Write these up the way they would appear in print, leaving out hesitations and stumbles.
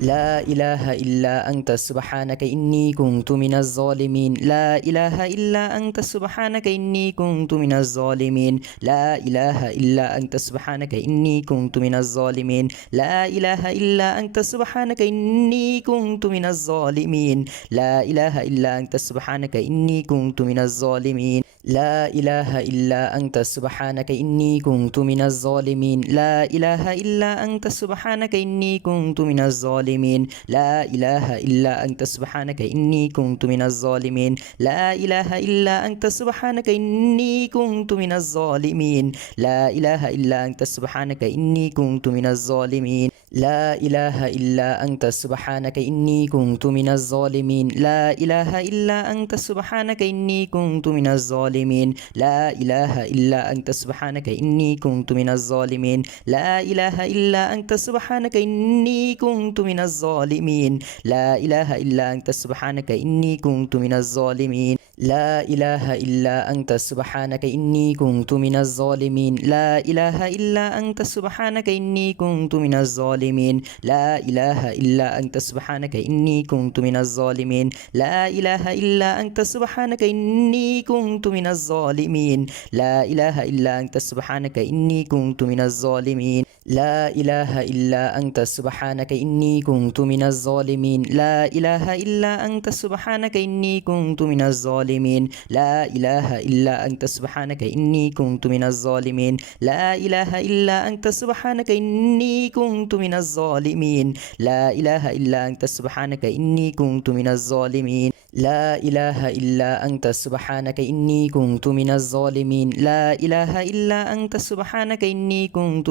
لا إله إلا أنت سبحانك إني كنت من الظالمين. لا إله إلا أنت سبحانك إني كنت من الظالمين. لا إله إلا أنت سبحانك إني كنت من الظالمين. لا إله إلا أنت سبحانك إني كنت من الظالمين. لا إله إلا أنت سبحانك إني كنت من الظالمين. لا إله إلا أنت سبحانك إني كنت من الظالمين. لا إله إلا أنت سبحانك إني كنت من الظالمين. لا إله إلا أنت سبحانك إني كنت من الظالمين. لا إله إلا أنت سبحانك إني كنت من الظالمين. لا إله إلا أنت سبحانك إني كنت من الظالمين. لا إله إلا أنت سبحانك إني كنت من الظالمين. لا إله إلا أنت سبحانك إني كنت من الظالمين. لا إله إلا أنت سبحانك إني كنت من الظالمين. لا إله إلا أنت سبحانك إني كنت من الظالمين. لا إله إلا أنت سبحانك إني كنت من الظالمين. لا إله إلا أنت سبحانك إني كنت من الظالمين. لا إله إلا أنت سبحانك إني كنت من الظالمين. لا إله إلا أنت سبحانك إني كنت من الظالمين. لا إله إلا أنت سبحانك إني كنت من الظالمين. لا إله إلا أنت سبحانك إني كنت من الظالمين. لا إله إلا أنت سبحانك إني كنت من الظالمين. لا إله إلا أنت سبحانك إني كنت من الظالمين. لا إله إلا أنت سبحانك إني كنت من الظالمين. لا إله إلا أنت سبحانك إني كنت من الظالمين. لا إله إلا أنت سبحانك إني كنت من الظالمين. لا إله إلا أنت سبحانك إني كنت من الظالمين. لا إله إلا أنت سبحانك إني كنت من الظالمين. لا إله إلا أنت سبحانك إني كنت من الظالمين. لا إله إلا أنت سبحانك إني كنت من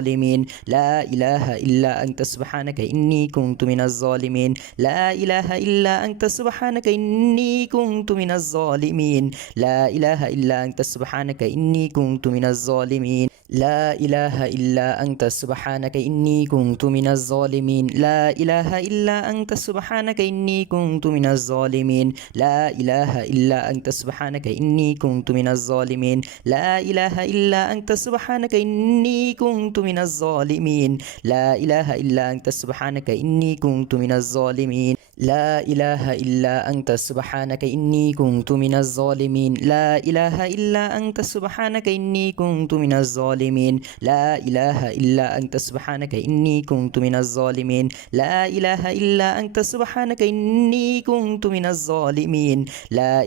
الظالمين. لا إله إلا أنت سبحانك إني كنت من الظالمين. لا إله إلا أنت سبحانك إني كنت من الظالمين. لا إله إلا أنت سبحانك إني كنت من الظالمين. لا إله إلا أنت سبحانك إني كنت من الظالمين. لا إله إلا أنت سبحانك إني كنت من الظالمين. لا إله إلا أنت سبحانك إني كنت من الظالمين. لا إله إلا أنت سبحانك إني كنت من الظالمين. لا إله إلا أنت سبحانك إني كنت من الظالمين. لا إله إلا أنت سبحانك إني كنت من الظالمين. لا إله إلا أنت سبحانك إني كنت من الظالمين. لا إله إلا أنت سبحانك إني كنت من الظالمين. لا إله إلا أنت سبحانك إني كنت من الظالمين. لا إله إلا أنت سبحانك إني كنت من الظالمين. لا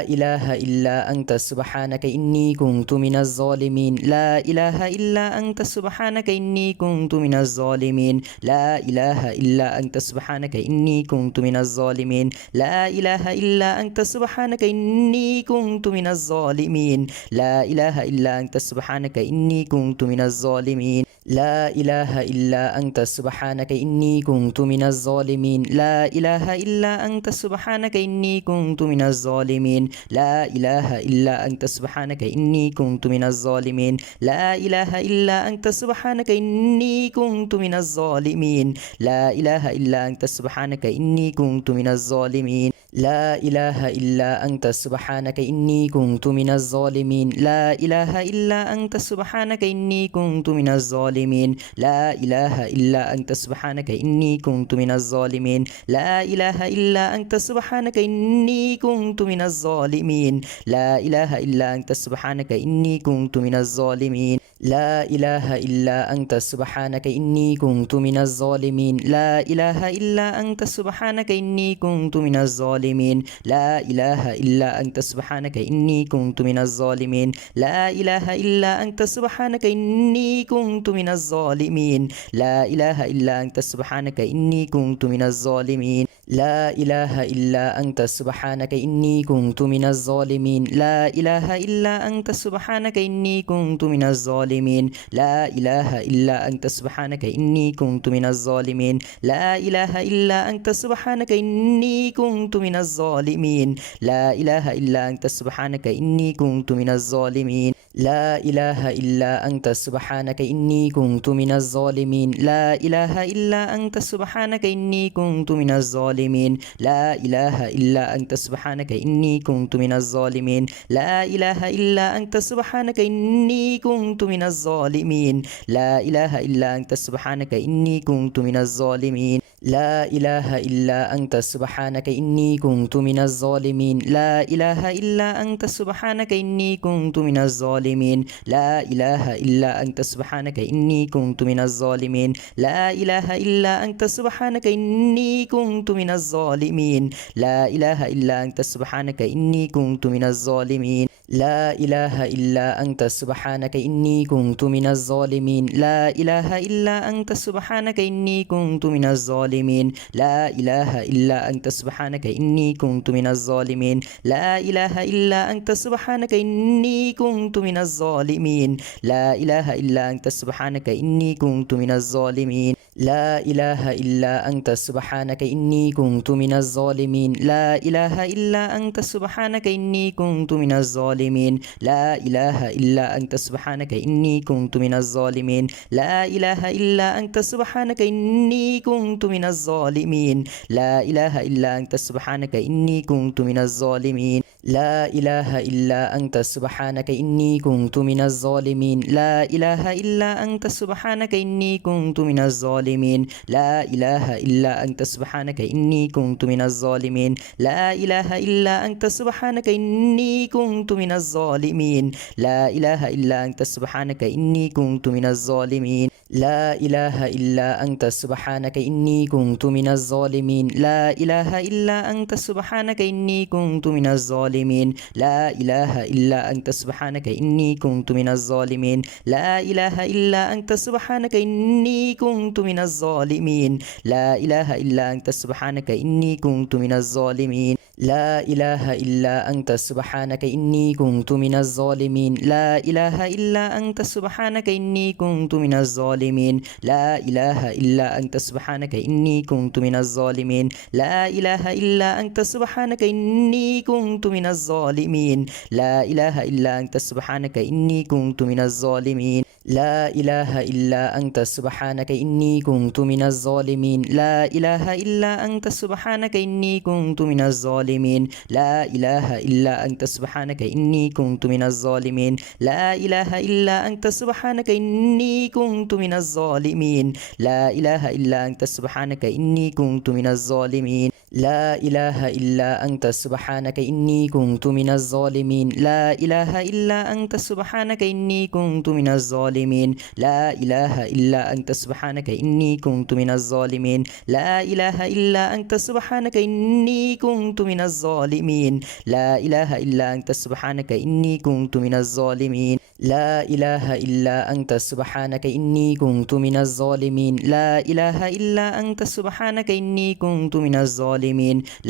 إله إلا أنت سبحانك إني كنت من الظالمين. لا إله إلا أنت سبحانك إني كنت من الظالمين. لا إله إلا أنت سبحانك إني كنت من الظالمين. لا إله إلا أنت سبحانك إني كنت من الظالمين. لا إله إلا أنت سبحانك إني كنت من الظالمين. لا إله إلا أنت سبحانك إني كنت من الظالمين. لا إله إلا أنت سبحانك إني كنت من الظالمين. لا إله إلا أنت سبحانك إني كنت من الظالمين. لا إله إلا أنت سبحانك إني كنت من الظالمين. لا إله إلا أنت سبحانك إني كنت من الظالمين. لا إله إلا أنت سبحانك إني كنت من الظالمين. لا إله إلا أنت سبحانك إني كنت من الظالمين. لا إله إلا أنت سبحانك إني كنت من الظالمين. لا إله إلا أنت سبحانك إني كنت من الظالمين. لا إله إلا أنت سبحانك إني كنت من الظالمين. لا إله إلا أنت سبحانك إني كنت من الظالمين. لا إله إلا أنت سبحانك إني كنت من الظالمين. لا إله إلا أنت سبحانك إني كنت من الظالمين. لا إله إلا أنت سبحانك إني كنت من الظالمين. لا إله إلا أنت سبحانك إني كنت من الظالمين. لا إله إلا أنت سبحانك إني كنت من الظالمين. لا إله إلا أنت سبحانك إني كنت من الظالمين. لا إله إلا أنت سبحانك إني كنت من الظالمين. لا إله إلا أنت سبحانك إني كنت من الظالمين لا إله إلا أنت سبحانك إني كنت من الظالمين لا إله إلا أنت سبحانك إني كنت من الظالمين لا إله إلا أنت سبحانك إني كنت من الظالمين لا إله إلا أنت سبحانك إني كنت من الظالمين لا إله إلا أنت سبحانك إني كنت من الظالمين لا إله إلا أنت سبحانك إني كنت من الظالمين لا إله إلا أنت سبحانك إني كنت من الظالمين لا إله إلا أنت سبحانك إني كنت من الظالمين لا إله إلا أنت سبحانك إني كنت من الظالمين لا إله إلا أنت سبحانك إني كنت من الظالمين لا إله إلا أنت سبحانك إني كنت من الظالمين لا إله إلا أنت سبحانك إني كنت من الظالمين لا إله إلا أنت سبحانك إني كنت من الظالمين لا إله إلا أنت سبحانك إني كنت من الظالمين لا إله إلا أنت سبحانك إني كنت من الظالمين لا إله إلا أنت سبحانك إني كنت من الظالمين لا إله إلا أنت سبحانك إني كنت من الظالمين لا إله إلا أنت سبحانك إني كنت من الظالمين لا إله إلا أنت سبحانك إني كنت من الظالمين لا إله إلا أنت سبحانك إني كنت من الظالمين لا إله إلا أنت سبحانك إني كنت من الظالمين لا إله إلا أنت سبحانك إني كنت من الظالمين لا إله إلا أنت سبحانك إني كنت من الظالمين لا إله إلا أنت سبحانك إني كنت من الظالمين لا إله إلا أنت سبحانك إني كنت من الظالمين لا إله إلا أنت سبحانك إني كنت من الظالمين لا إله إلا أنت سبحانك إني كنت من الظالمين لا إله إلا أنت سبحانك إني كنت من الظالمين لا إله إلا أنت سبحانك إني كنت من الظالمين لا إله إلا أنت سبحانك إني كنت من الظالمين لا إله إلا أنت سبحانك إني كنت من الظالمين لا إله إلا أنت سبحانك إني كنت من الظالمين لا إله إلا أنت سبحانك إني كنت من الظالمين لا إله إلا أنت سبحانك إني كنت من الظالمين لا إله إلا أنت سبحانك إني كنت من الظالمين لا إله إلا أنت سبحانك إني كنت من الظالمين لا إله إلا أنت سبحانك إني كنت من الظالمين لا إله إلا أنت سبحانك إني كنت من الظالمين لا إله إلا أنت سبحانك إني كنت من الظالمين لا إله إلا أنت سبحانك إني كنت من الظالمين لا إله إلا أنت سبحانك إني كنت من الظالمين لا إله إلا أنت سبحانك إني كنت من الظالمين لا إله إلا أنت سبحانك إني كنت من الظالمين لا إله إلا أنت سبحانك إني كنت من الظالمين لا إله إلا أنت سبحانك إني كنت من الظالمين لا إله إلا أنت سبحانك إني كنت من الظالمين لا إله إلا أنت سبحانك إني كنت من الظالمين لا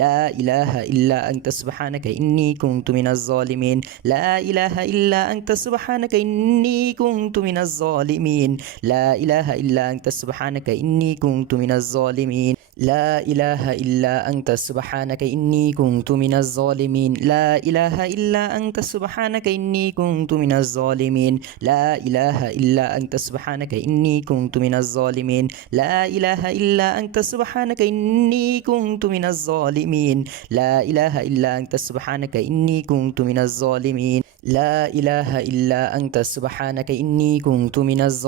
إله إلا أنت سبحانك إني كنت من الظالمين لا إله إلا أنت سبحانك إني كنت من الظالمين لا إله إلا أنت سبحانك إني كنت من الظالمين لا إله إلا أنت سبحانك إني كنت من الظالمين لا إله إلا أنت سبحانك إني كنت من الظالمين لا إله إلا أنت سبحانك إني كنت من الظالمين لا إله إلا أنت سبحانك إني كنت من الظالمين لا إله إلا أنت سبحانك إني كنت من الظالمين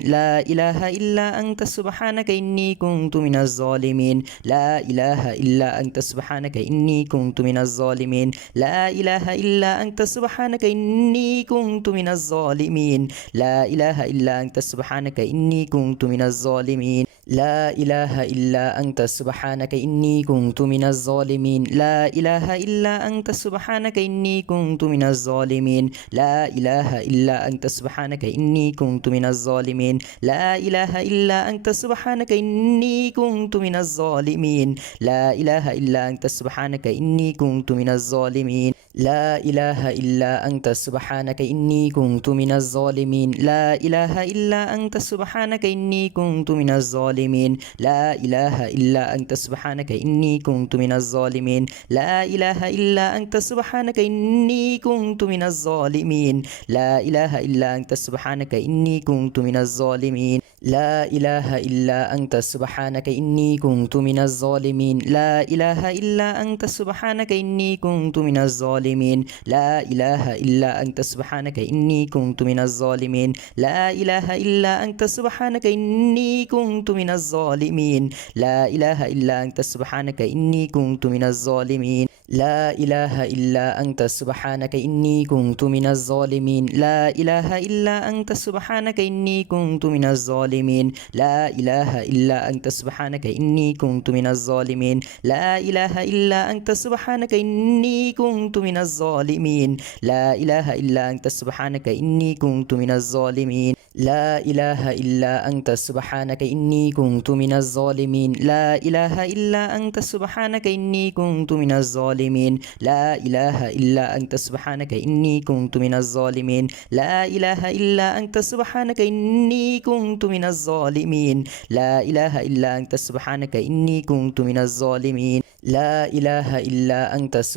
لا إله إلا أنت سبحانك إني كنت من الظالمين لا إله إلا أنت سبحانك إني كنت من الظالمين لا إله إلا أنت سبحانك إني كنت من الظالمين لا إله إلا أنت سبحانك إني كنت من الظالمين لا إله إلا أنت سبحانك إني كنت من الظالمين لا إله إلا أنت سبحانك إني كنت من الظالمين لا إله إلا أنت سبحانك إني كنت من الظالمين لا إله إلا أنت سبحانك إني كنت من الظالمين لا إله إلا أنت سبحانك إني كنت من الظالمين لا إله إلا أنت سبحانك إني كنت من الظالمين لا إله إلا أنت سبحانك إني كنت من الظالمين لا إله إلا أنت سبحانك إني كنت من الظالمين لا إله إلا أنت سبحانك إني كنت من الظالمين لا إله إلا أنت سبحانك إني كنت من الظالمين لا إله إلا أنت سبحانك إني كنت من الظالمين لا إله إلا أنت سبحانك إني كنت من الظالمين لا إله إلا أنت سبحانك إني كنت من الظالمين لا إله إلا أنت سبحانك إني كنت من الظالمين لا إله إلا أنت سبحانك إني كنت من الظالمين لا إله إلا أنت سبحانك إني كنت من الظالمين لا إله إلا أنت سبحانك إني كنت من الظالمين لا إله إلا أنت سبحانك إني كنت من الظالمين لا إله إلا أنت سبحانك إني كنت من الظالمين لا إله إلا أنت سبحانك إني كنت من الظالمين لا إله إلا أنت سبحانك إني كنت من الظالمين لا إله إلا أنت سبحانك إني كنت من الظالمين لا إله إلا أنت سبحانك إني كنت من الظالمين لا إله إلا أنت سبحانك إني كنت من الظالمين لا إله إلا أنت سبحانك إني كنت من الظالمين لا إله إلا أنت سبحانك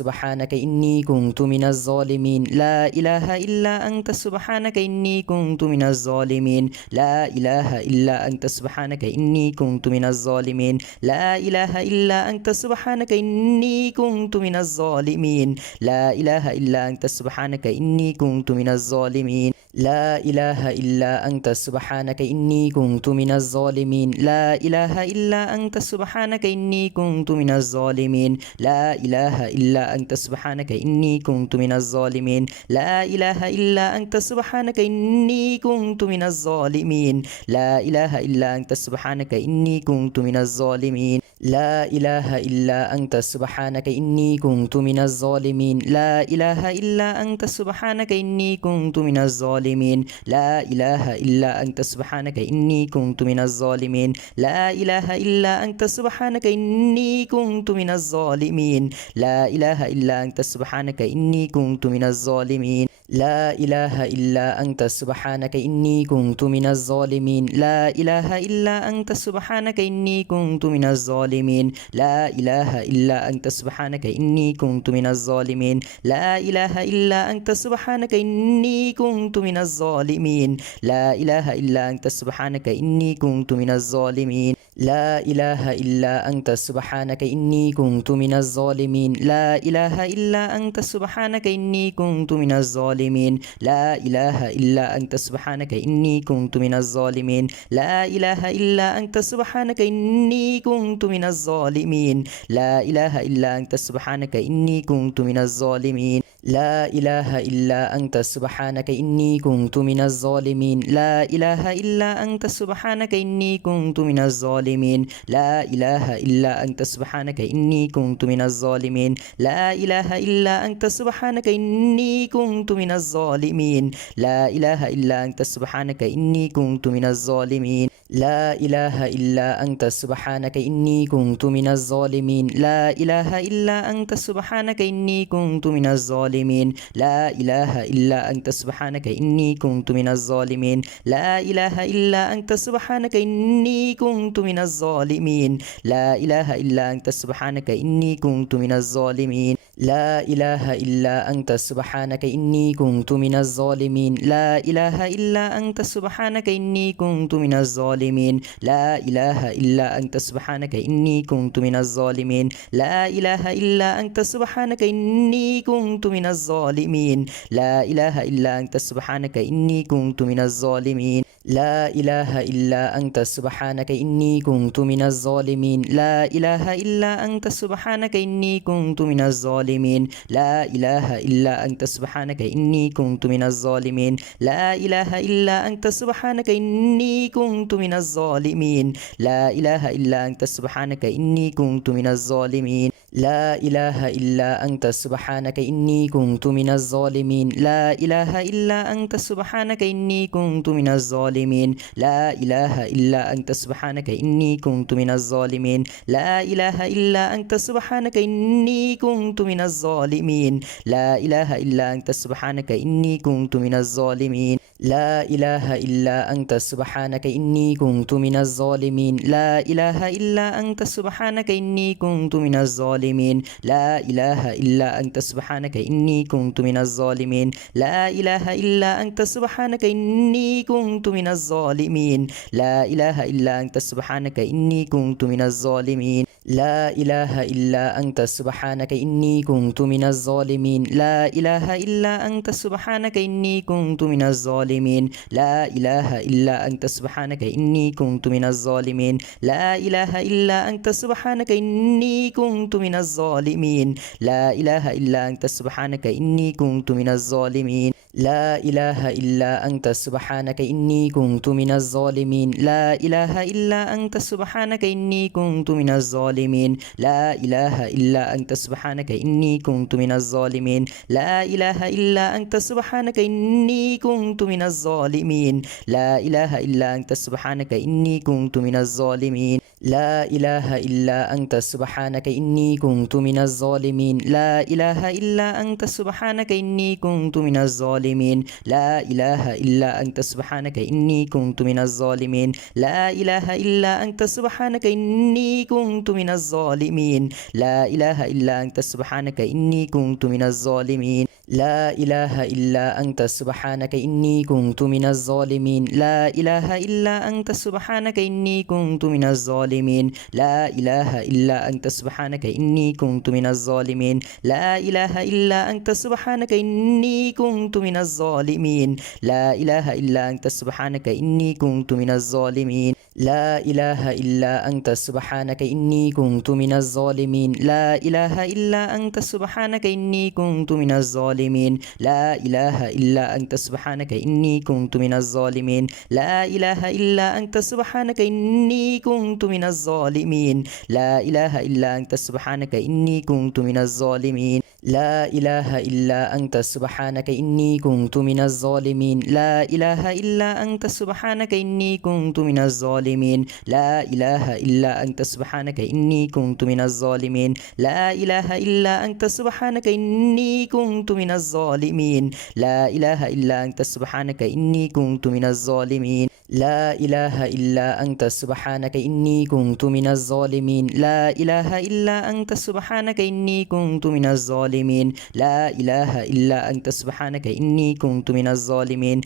إني كنت من الظالمين لا إله إلا أنت سبحانك إني كنت من الظالمين لا إله إلا أنت سبحانك إني كنت من الظالمين لا إله إلا أنت سبحانك إني كنت من الظالمين لا إله إلا أنت سبحانك إني كنت من الظالمين لا إله إلا أنت سبحانك إني كنت من الظالمين لا إله إلا أنت سبحانك إني كنت من الظالمين لا إله إلا أنت سبحانك إني كنت من الظالمين لا إله إلا أنت سبحانك إني كنت من الظالمين لا إله إلا أنت سبحانك إني كنت من الظالمين لا إله إلا أنت سبحانك إني كنت من الظالمين لا إله إلا أنت سبحانك إني كنت من الظالمين لا إله إلا أنت سبحانك إني كنت من الظالمين لا إله إلا أنت سبحانك إني كنت من الظالمين لا إله إلا أنت سبحانك إني كنت من الظالمين لا إله إلا أنت سبحانك إني كنت من الظالمين لا إله إلا أنت سبحانك إني كنت من الظالمين لا إله إلا أنت سبحانك إني كنت من الظالمين لا إله إلا أنت سبحانك إني كنت من الظالمين لا إله إلا أنت سبحانك إني كنت من الظالمين لا إله إلا أنت سبحانك إني كنت من الظالمين لا إله إلا أنت سبحانك إني كنت من الظالمين لا إله إلا أنت سبحانك إني كنت من الظالمين لا إله إلا أنت سبحانك إني كنت من الظالمين لا إله إلا أنت سبحانك إني كنت من الظالمين لا إله إلا أنت سبحانك إني كنت من الظالمين لا إله إلا أنت سبحانك إني كنت من الظالمين لا إله إلا أنت سبحانك إني كنت من الظالمين لا إله إلا أنت سبحانك إني كنت من الظالمين لا إله إلا أنت سبحانك إني كنت من الظالمين لا إله إلا أنت سبحانك إني كنت من الظالمين لا إله إلا أنت سبحانك إني كنت من الظالمين لا إله إلا أنت سبحانك إني كنت من الظالمين لا إله إلا أنت سبحانك إني كنت من الظالمين لا إله إلا أنت سبحانك إني كنت من الظالمين لا إله إلا أنت سبحانك إني كنت من الظالمين لا إله إلا أنت سبحانك إني كنت من الظالمين لا إله إلا أنت سبحانك إني كنت من الظالمين لا إله إلا أنت سبحانك إني كنت من الظالمين لا إله إلا أنت سبحانك إني كنت من الظالمين لا إله إلا أنت سبحانك إني كنت من الظالمين لا إله إلا أنت سبحانك إني كنت من الظالمين لا إله إلا أنت سبحانك إني كنت من الظالمين لا إله إلا أنت سبحانك إني كنت من الظالمين لا إله إلا أنت سبحانك إني كنت من الظالمين لا إله إلا أنت سبحانك إني كنت من الظالمين لا إله إلا أنت سبحانك إني كنت من الظالمين لا إله إلا أنت سبحانك إني كنت من الظالمين لا إله إلا أنت سبحانك إني كنت من الظالمين لا إله إلا أنت سبحانك إني كنت من الظالمين لا إله إلا أنت سبحانك إني كنت من الظالمين لا إله إلا أنت سبحانك إني كنت من الظالمين لا إله إلا أنت سبحانك إني كنت من الظالمين لا إله إلا أنت سبحانك إني كنت من الظالمين لا إله إلا أنت سبحانك إني كنت من الظالمين لا إله إلا أنت سبحانك إني كنت من الظالمين لا إله إلا أنت سبحانك إني كنت من الظالمين لا إله إلا أنت سبحانك إني كنت من الظالمين لا إله إلا أنت سبحانك إني كنت من الظالمين لا إله إلا أنت سبحانك إني كنت من الظالمين لا إله إلا أنت سبحانك إني كنت من الظالمين لا إله إلا أنت سبحانك إني كنت من الظالمين لا إله إلا أنت سبحانك إني كنت من الظالمين لا إله إلا أنت سبحانك إني كنت من الظالمين لا إله إلا أنت سبحانك إني كنت من الظالمين لا إله إلا أنت سبحانك إني كنت من الظالمين لا إله إلا أنت سبحانك إني كنت من الظالمين لا إله إلا أنت سبحانك إني كنت من الظالمين لا إله إلا أنت سبحانك إني كنت من الظالمين لا إله إلا أنت سبحانك إني كنت من الظالمين لا إله إلا أنت سبحانك إني كنت من الظالمين لا إله إلا أنت سبحانك إني كنت من الظالمين لا إله إلا أنت سبحانك إني كنت من الظالمين لا إله إلا أنت سبحانك إني كنت من الظالمين لا إله إلا أنت سبحانك إني كنت من الظالمين لا إله إلا أنت سبحانك إني كنت من الظالمين لا إله إلا أنت سبحانك إني كنت من الظالمين لا إله إلا أنت سبحانك إني كنت من الظالمين لا إله إلا أنت سبحانك إني كنت من الظالمين لا إله إلا أنت سبحانك إني كنت من الظالمين لا إله إلا أنت سبحانك إني كنت من الظالمين لا إله إلا أنت سبحانك إني كنت من الظالمين لا إله إلا أنت سبحانك إني كنت من الظالمين لا إله إلا أنت سبحانك إني كنت من الظالمين لا إله إلا أنت سبحانك إني كنت من الظالمين لا إله إلا أنت سبحانك إني كنت من الظالمين لا إله إلا أنت سبحانك إني كنت من الظالمين لا إله إلا أنت سبحانك إني كنت من الظالمين لا إله إلا أنت سبحانك إني كنت من الظالمين لا إله إلا أنت سبحانك إني كنت من الظالمين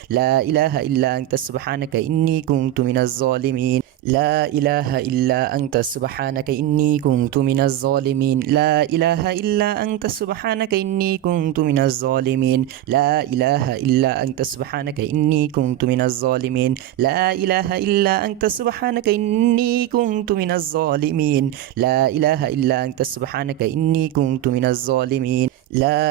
لا إله إلا أنت سبحانك إني كنت من الظالمين لا إله إلا أنت سبحانك إني كنت من الظالمين لا إله إلا أنت سبحانك إني كنت من الظالمين لا إله إلا أنت سبحانك إني كنت من الظالمين لا إله إلا أنت سبحانك إني كنت من الظالمين لا إله إلا أنت سبحانك إني كنت من الظالمين لا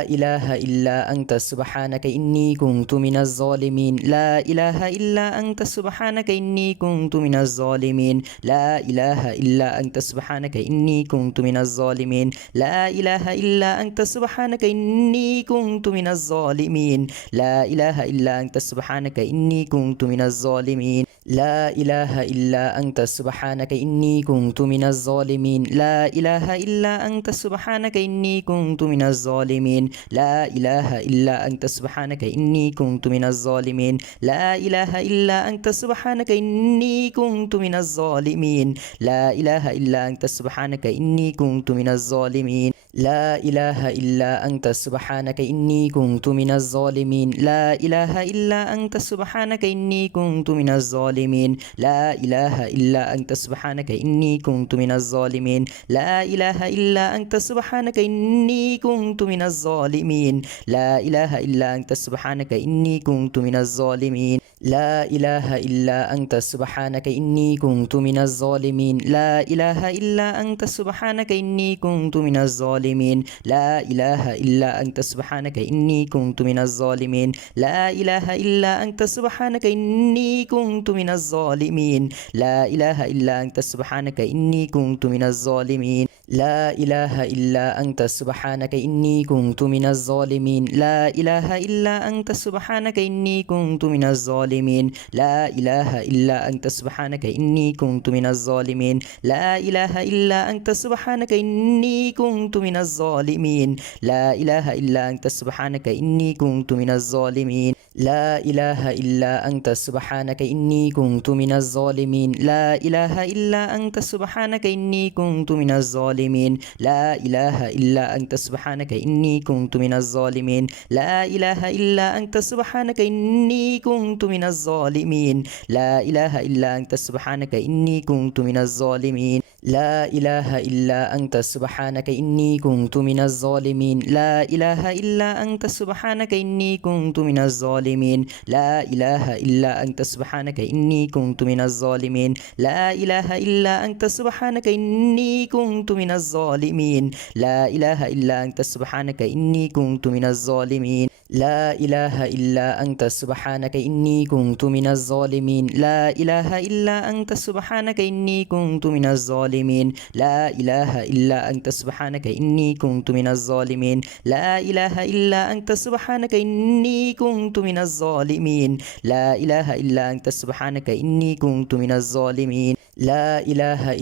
إله إلا أنت سبحانك إني كنت من الظالمين لا إله إلا أنت سبحانك إني كنت من الظالمين لا إله إلا أنت سبحانك إني كنت من الظالمين لا إله إلا أنت سبحانك إني كنت من الظالمين لا إله إلا أنت سبحانك إني كنت من الظالمين لا إله إلا أنت سبحانك إني كنت من الظالمين لا إله إلا أنت سبحانك إني كنت من الظالمين لا إله إلا أنت سبحانك إني كنت من الظالمين لا إله إلا أنت سبحانك إني كنت من الظالمين لا إله إلا أنت سبحانك إني كنت من الظالمين لا إله إلا أنت سبحانك إني كنت من الظالمين لا إله إلا أنت سبحانك إني كنت من الظالمين لا إله إلا أنت سبحانك إني كنت من الظالمين لا إله إلا أنت سبحانك إني كنت من الظالمين لا إله إلا أنت سبحانك إني كنت من الظالمين لا إله إلا أنت سبحانك إني كنت من الظالمين لا إله إلا أنت سبحانك إني كنت من الظالمين لا إله إلا أنت سبحانك إني كنت من الظالمين لا إله إلا أنت سبحانك إني كنت من الظالمين لا إله إلا أنت سبحانك إني كنت من الظالمين لا إله إلا أنت سبحانك إني كنت من الظالمين لا إله إلا أنت سبحانك إني كنت من الظالمين لا إله إلا أنت سبحانك إني كنت من الظالمين لا إله إلا أنت سبحانك إني كنت من الظالمين لا إله إلا أنت سبحانك إني كنت من الظالمين لا إله إلا أنت سبحانك إني كنت من الظالمين لا إله إلا أنت سبحانك إني كنت من الظالمين لا إله إلا أنت سبحانك إني كنت من الظالمين لا إله إلا أنت سبحانك إني كنت من الظالمين لا إله إلا أنت سبحانك إني كنت من الظالمين لا إله إلا أنت سبحانك إني كنت من الظالمين لا إله إلا أنت سبحانك إني كنت من الظالمين لا إله إلا أنت سبحانك إني كنت من الظالمين لا إله إلا أنت سبحانك إني كنت من الظالمين لا إله إلا أنت سبحانك إني كنت من الظالمين لا إله إلا أنت سبحانك إني كنت من الظالمين لا إله إلا أنت سبحانك إني كنت من الظالمين لا إله إلا أنت سبحانك إني كنت من الظالمين لا إله إلا أنت سبحانك إني كنت من الظالمين لا إله إلا أنت سبحانك إني كنت من الظالمين لا إله إلا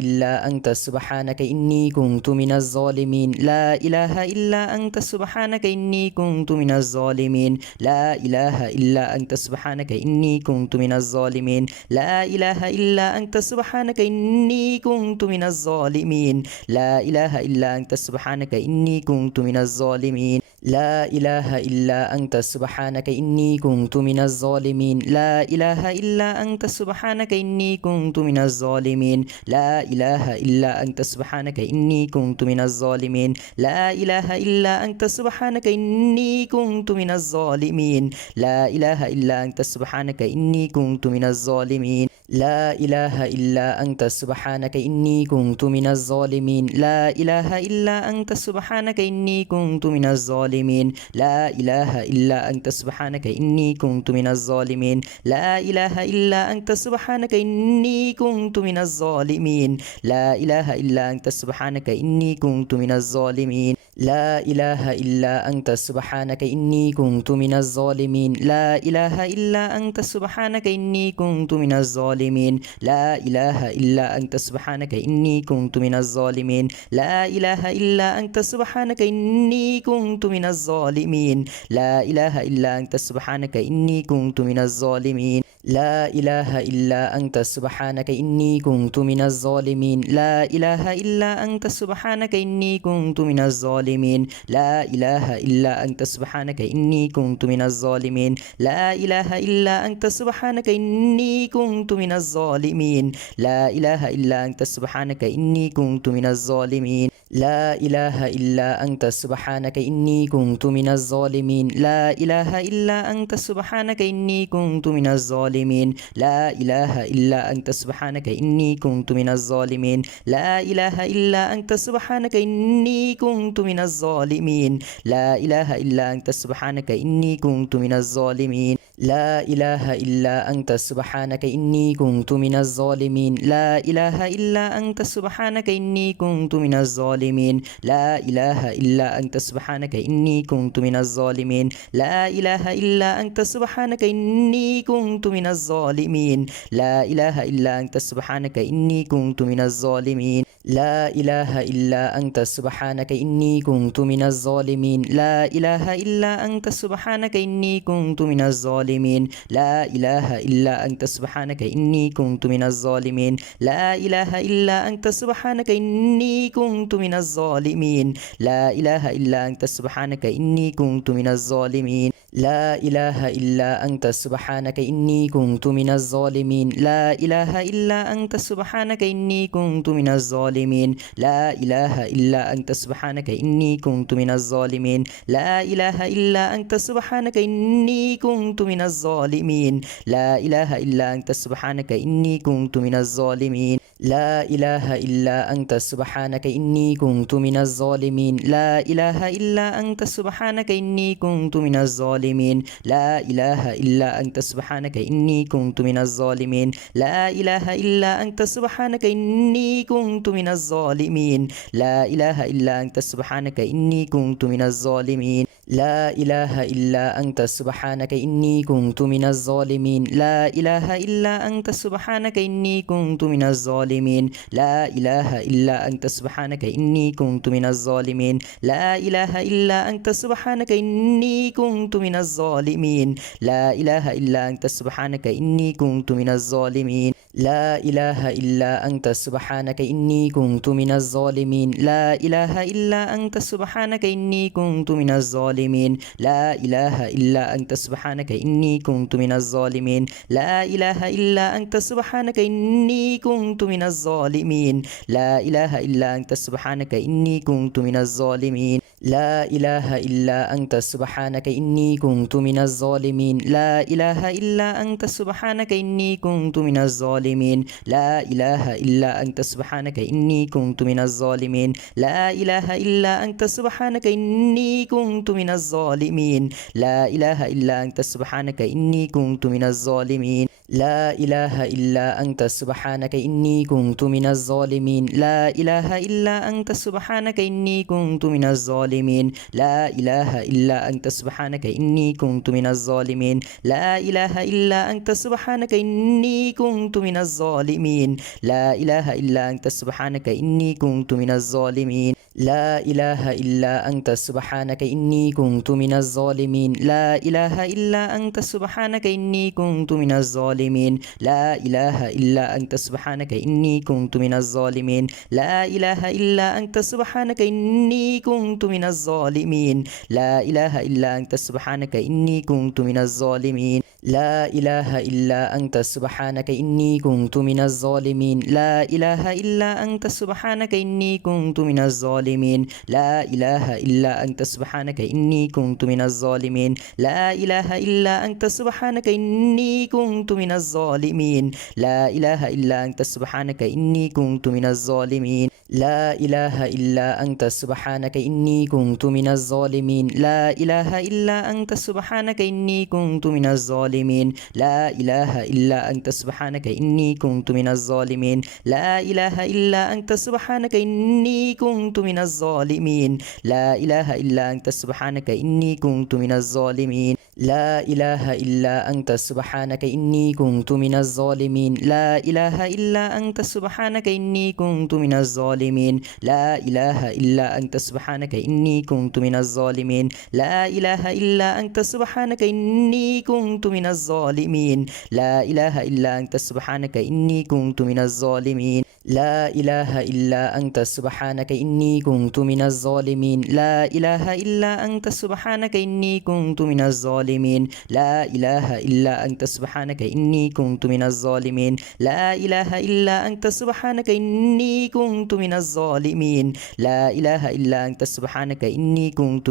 أنت سبحانك إني كنت من الظالمين لا إله إلا أنت سبحانك إني كنت من الظالمين لا إله إلا أنت سبحانك إني كنت من الظالمين لا إله إلا أنت سبحانك إني كنت من الظالمين لا إله إلا أنت سبحانك إني كنت من الظالمين لا إله إلا أنت سبحانك إني كنت من الظالمين لا إله إلا أنت سبحانك إني كنت من الظالمين لا إله إلا أنت سبحانك إني كنت من الظالمين لا إله إلا أنت سبحانك إني كنت من الظالمين لا إله إلا أنت سبحانك إني كنت من الظالمين لا إله إلا أنت سبحانك إني كنت من الظالمين لا إله إلا أنت سبحانك إني كنت من الظالمين لا إله إلا أنت سبحانك إني كنت من الظالمين لا إله إلا أنت سبحانك إني كنت من الظالمين لا إله إلا أنت سبحانك إني كنت من الظالمين لا إله إلا أنت سبحانك إني كنت من الظالمين لا إله إلا أنت سبحانك إني كنت من الظالمين لا إله إلا أنت سبحانك إني كنت من الظالمين لا إله إلا أنت سبحانك إني كنت من الظالمين لا إله إلا أنت سبحانك إني كنت من الظالمين لا إله إلا أنت سبحانك إني كنت من الظالمين لا إله إلا أنت سبحانك إني كنت من الظالمين لا إله إلا أنت سبحانك إني كنت من الظالمين لا إله إلا أنت سبحانك إني كنت من الظالمين لا إله إلا أنت سبحانك إني كنت من الظالمين لا إله إلا أنت سبحانك إني كنت من الظالمين لا إله إلا أنت سبحانك إني كنت من الظالمين لا إله إلا أنت سبحانك إني كنت من الظالمين لا إله إلا أنت سبحانك إني كنت من الظالمين لا إله إلا أنت سبحانك إني كنت من الظالمين لا إله إلا أنت سبحانك إني كنت من الظالمين لا إله إلا أنت سبحانك إني كنت من الظالمين لا إله إلا أنت سبحانك إني كنت من الظالمين لا إله إلا أنت سبحانك إني كنت من الظالمين لا إله إلا أنت سبحانك إني كنت من الظالمين لا إله إلا أنت سبحانك إني كنت من الظالمين لا إله إلا أنت سبحانك إني كنت من الظالمين لا إله إلا أنت سبحانك إني كنت من الظالمين لا إله إلا أنت سبحانك إني كنت من الظالمين لا إله إلا أنت سبحانك إني كنت من الظالمين لا إله إلا أنت سبحانك إني كنت من الظالمين لا إله إلا أنت سبحانك إني كنت من الظالمين لا إله إلا أنت سبحانك إني كنت من الظالمين لا إله إلا أنت سبحانك إني كنت من الظالمين لا إله إلا أنت سبحانك إني كنت من الظالمين لا إله إلا أنت سبحانك إني كنت من الظالمين لا إله إلا أنت سبحانك إني كنت من الظالمين لا إله إلا أنت سبحانك إني كنت من الظالمين لا إله إلا أنت سبحانك إني كنت من الظالمين لا إله إلا أنت سبحانك إني كنت من الظالمين لا إله إلا أنت سبحانك إني كنت من الظالمين لا إله إلا أنت سبحانك إني كنت من الظالمين لا إله إلا أنت سبحانك إني كنت من الظالمين لا إله إلا أنت سبحانك إني كنت من الظالمين لا إله إلا أنت سبحانك إني كنت من الظالمين لا إله إلا أنت سبحانك إني كنت من الظالمين لا إله إلا أنت سبحانك إني كنت من الظالمين لا إله إلا أنت سبحانك إني كنت من الظالمين لا إله إلا أنت سبحانك إني كنت من الظالمين لا إله إلا أنت سبحانك إني كنت من الظالمين لا إله إلا أنت سبحانك إني كنت من الظالمين لا إله إلا أنت سبحانك إني كنت من الظالمين لا إله إلا أنت سبحانك إني كنت من الظالمين لا إله إلا أنت سبحانك إني كنت من الظالمين لا إله إلا أنت سبحانك إني كنت من الظالمين لا إله إلا أنت سبحانك إني كنت من الظالمين لا إله إلا أنت سبحانك إني كنت من الظالمين لا إله إلا أنت سبحانك إني كنت من الظالمين لا إله إلا أنت سبحانك إني كنت من الظالمين لا إله إلا أنت سبحانك إني كنت من الظالمين لا إله إلا أنت سبحانك إني كنت من الظالمين لا إله إلا أنت سبحانك إني كنت من الظالمين لا إله إلا أنت سبحانك إني كنت من الظالمين لا إله إلا أنت سبحانك إني كنت من الظالمين لا إله إلا أنت سبحانك إني كنت من الظالمين لا إله إلا أنت سبحانك إني كنت من الظالمين لا إله إلا أنت سبحانك إني كنت من الظالمين لا إله إلا أنت سبحانك إني كنت من الظالمين لا إله إلا أنت سبحانك إني كنت من الظالمين لا إله إلا أنت سبحانك إني كنت من الظالمين لا إله إلا أنت سبحانك إني كنت من الظالمين لا إله إلا أنت سبحانك إني كنت من الظالمين لا إله إلا أنت سبحانك إني كنت من الظالمين لا إله إلا أنت سبحانك إني كنت من الظالمين لا إله إلا أنت سبحانك إني كنت من الظالمين لا إله إلا أنت سبحانك إني كنت من الظالمين لا إله إلا أنت سبحانك إني كنت من الظالمين لا إله إلا أنت سبحانك إني كنت من الظالمين لا إله إلا أنت سبحانك إني كنت من الظالمين لا إله إلا أنت سبحانك إني كنت من الظالمين لا إله إلا أنت سبحانك إني كنت من الظالمين لا إله إلا أنت سبحانك إني كنت من الظالمين لا إله إلا أنت سبحانك إني كنت من الظالمين لا إله إلا أنت سبحانك إني كنت من الظالمين لا إله إلا أنت سبحانك إني كنت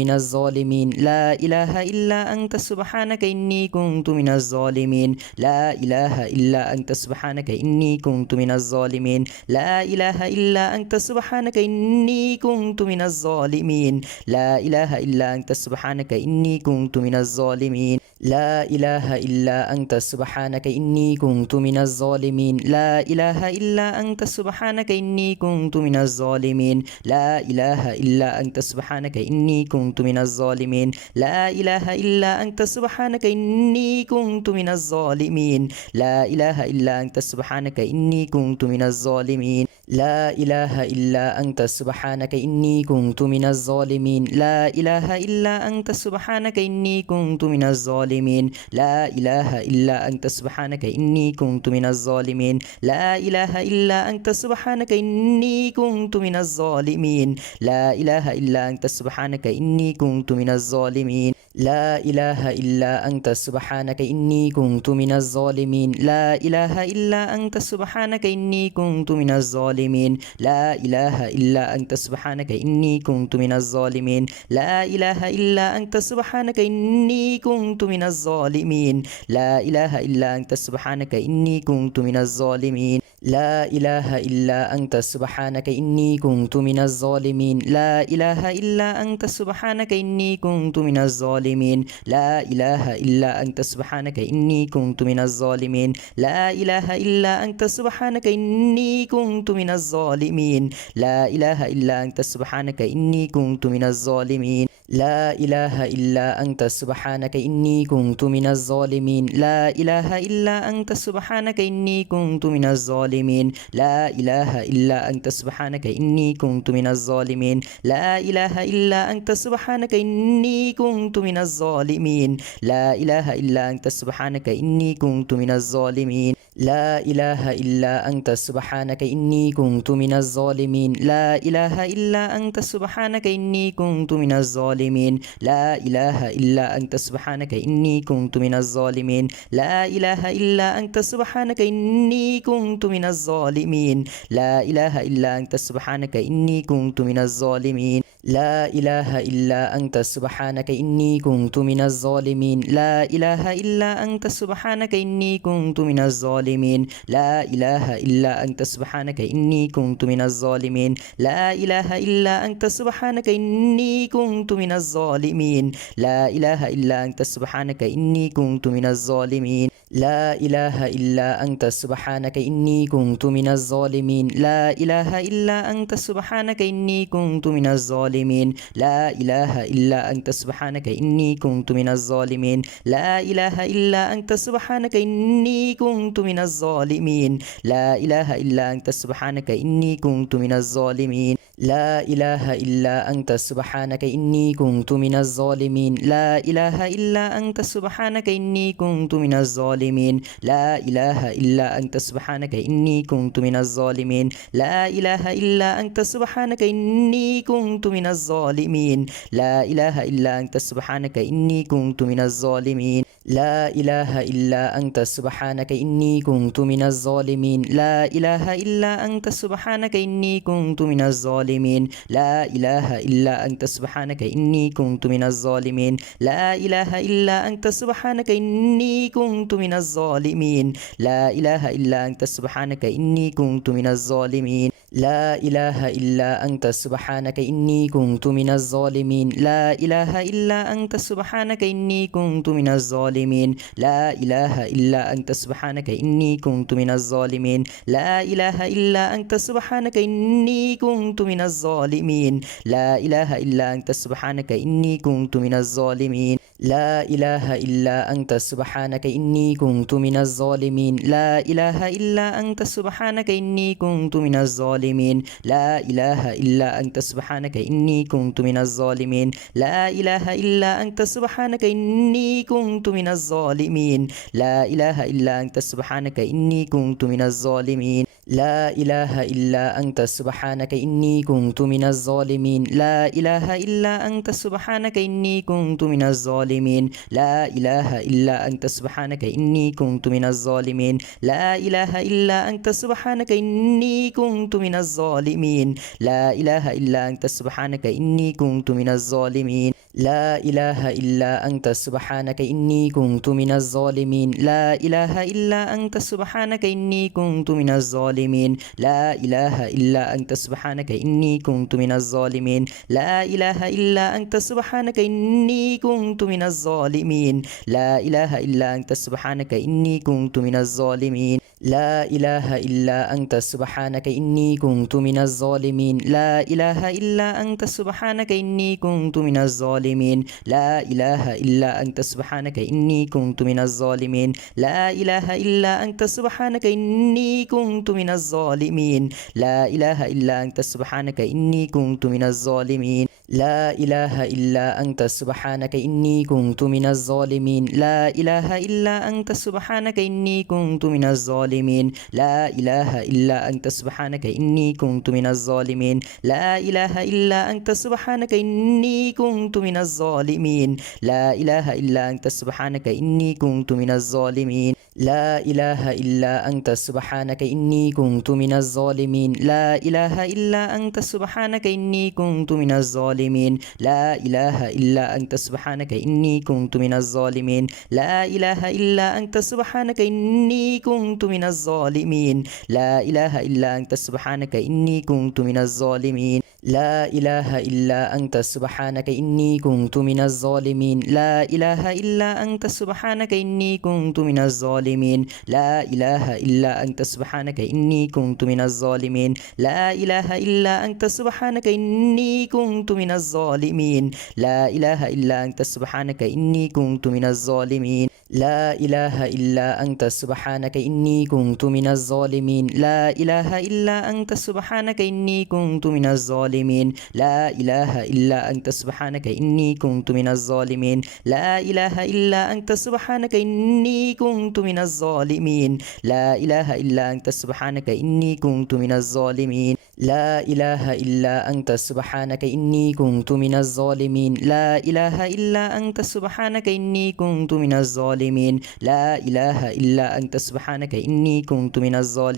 من الظالمين لا إله إلا أنت سبحانك إني كنت من الظالمين لا إله إلا أنت سبحانك إني كنت من الظالمين لا إله إلا أنت سبحانك إني كنت من الظالمين لا إله إلا أنت سبحانك إني كنت من الظالمين لا إله إلا أنت سبحانك إني كنت من الظالمين لا إله إلا أنت سبحانك إني كنت من الظالمين لا إله إلا أنت سبحانك إني كنت من الظالمين لا إله إلا أنت سبحانك إني كنت من الظالمين لا إله إلا أنت سبحانك إني كنت من الظالمين لا إله إلا أنت سبحانك إني كنت من الظالمين لا إله إلا أنت سبحانك إني كنت من الظالمين لا إله إلا أنت سبحانك إني كنت من الظالمين لا إله إلا أنت سبحانك إني كنت من الظالمين لا إله إلا أنت سبحانك إني كنت من الظالمين لا إله إلا أنت سبحانك إني كنت من الظالمين لا إله إلا أنت سبحانك إني كنت من الظالمين لا إله إلا أنت سبحانك إني كنت من الظالمين لا إله إلا أنت سبحانك إني كنت من الظالمين لا إله إلا أنت سبحانك إني كنت من الظالمين لا إله إلا أنت سبحانك إني كنت من الظالمين لا إله إلا أنت سبحانك إني كنت من الظالمين لا إله إلا أنت سبحانك إني كنت من الظالمين لا إله إلا أنت سبحانك إني كنت من الظالمين لا إله إلا أنت سبحانك إني كنت من الظالمين لا إله إلا أنت سبحانك إني كنت من الظالمين لا إله إلا أنت سبحانك إني كنت من الظالمين لا إله إلا أنت سبحانك إني كنت من الظالمين لا إله إلا أنت سبحانك إني كنت من الظالمين لا إله إلا أنت سبحانك إني كنت من الظالمين لا إله إلا أنت سبحانك إني كنت من الظالمين لا إله إلا أنت سبحانك إني كنت من الظالمين لا إله إلا أنت سبحانك إني كنت من الظالمين لا إله إلا أنت سبحانك إني كنت من الظالمين لا إله إلا أنت سبحانك إني كنت من الظالمين لا إله إلا أنت سبحانك إني كنت من الظالمين لا إله إلا أنت سبحانك إني كنت من الظالمين لا إله إلا أنت سبحانك إني كنت من الظالمين لا إله إلا أنت سبحانك إني كنت من الظالمين لا إله إلا أنت سبحانك إني كنت من الظالمين لا إله إلا أنت سبحانك إني كنت من الظالمين لا إله إلا أنت سبحانك إني كنت من الظالمين لا إله إلا أنت سبحانك إني كنت من الظالمين لا إله إلا أنت سبحانك إني كنت من الظالمين لا إله إلا أنت سبحانك إني كنت من الظالمين لا إله إلا أنت سبحانك إني كنت من الظالمين لا إله إلا أنت سبحانك إني كنت من الظالمين لا إله إلا أنت سبحانك إني كنت من الظالمين لا إله إلا أنت سبحانك إني كنت من الظالمين لا إله إلا أنت سبحانك إني كنت من الظالمين لا إله إلا أنت سبحانك إني كنت من الظالمين لا إله إلا أنت سبحانك إني كنت من الظالمين لا إله إلا أنت سبحانك إني كنت من الظالمين لا إله إلا أنت سبحانك إني كنت من الظالمين لا إله إلا أنت سبحانك إني كنت من الظالمين لا إله إلا أنت سبحانك إني كنت من الظالمين لا إله إلا أنت سبحانك إني كنت من الظالمين لا إله إلا أنت سبحانك إني كنت من الظالمين لا إله إلا أنت سبحانك إني كنت من الظالمين لا إله إلا أنت سبحانك إني كنت من الظالمين لا إله إلا أنت سبحانك إني كنت من الظالمين لا إله إلا أنت سبحانك إني كنت من الظالمين لا إله إلا أنت سبحانك إني كنت من الظالمين لا إله إلا أنت سبحانك إني كنت من الظالمين لا إله إلا أنت سبحانك إني كنت من الظالمين لا إله إلا أنت سبحانك إني كنت من الظالمين لا إله إلا أنت سبحانك إني كنت من الظالمين لا إله إلا أنت سبحانك إني كنت من الظالمين لا إله إلا أنت سبحانك إني كنت من الظالمين لا إله إلا أنت سبحانك إني كنت من الظالمين لا إله إلا أنت سبحانك إني كنت من الظالمين لا إله إلا أنت سبحانك إني كنت من الظالمين لا إله إلا أنت سبحانك إني كنت من الظالمين لا إله إلا أنت سبحانك إني كنت من الظالمين لا إله إلا أنت سبحانك إني كنت من الظالمين لا إله إلا أنت سبحانك إني كنت من الظالمين لا إله إلا أنت سبحانك إني كنت من الظالمين لا إله إلا أنت سبحانك إني كنت من الظالمين لا إله إلا أنت سبحانك إني كنت من الظالمين لا إله إلا أنت سبحانك إني كنت من الظالمين لا إله إلا أنت سبحانك إني كنت من الظالمين لا إله إلا أنت سبحانك إني كنت من الظالمين لا إله إلا أنت سبحانك إني كنت من الظالمين لا إله إلا أنت سبحانك إني كنت من الظالمين لا إله إلا أنت سبحانك إني كنت من الظالمين لا إله إلا أنت سبحانك إني كنت من الظالمين لا إله إلا أنت سبحانك إني كنت من الظالمين لا إله إلا أنت سبحانك إني كنت من الظالمين لا إله إلا أنت سبحانك إني كنت من الظالمين لا إله إلا أنت سبحانك إني كنت من الظالمين لا إله إلا أنت سبحانك إني كنت من الظالمين لا إله إلا أنت سبحانك إني كنت من الظالمين لا إله إلا أنت سبحانك إني كنت من الظالمين لا إله إلا أنت سبحانك إني كنت من الظالمين لا إله إلا أنت سبحانك إني كنت من الظالمين لا إله إلا أنت سبحانك إني كنت من الظالمين لا إله إلا أنت سبحانك إني كنت من الظالمين لا إله إلا أنت سبحانك إني كنت من الظالمين لا إله إلا أنت سبحانك إني كنت من الظالمين لا إله إلا أنت سبحانك إني كنت من الظالمين لا إله إلا أنت سبحانك إني كنت من الظالمين لا إله إلا أنت سبحانك إني كنت من الظالمين لا إله إلا أنت سبحانك إني كنت من الظالمين لا إله إلا أنت سبحانك إني كنت من الظالمين لا إله إلا أنت سبحانك إني كنت من الظالمين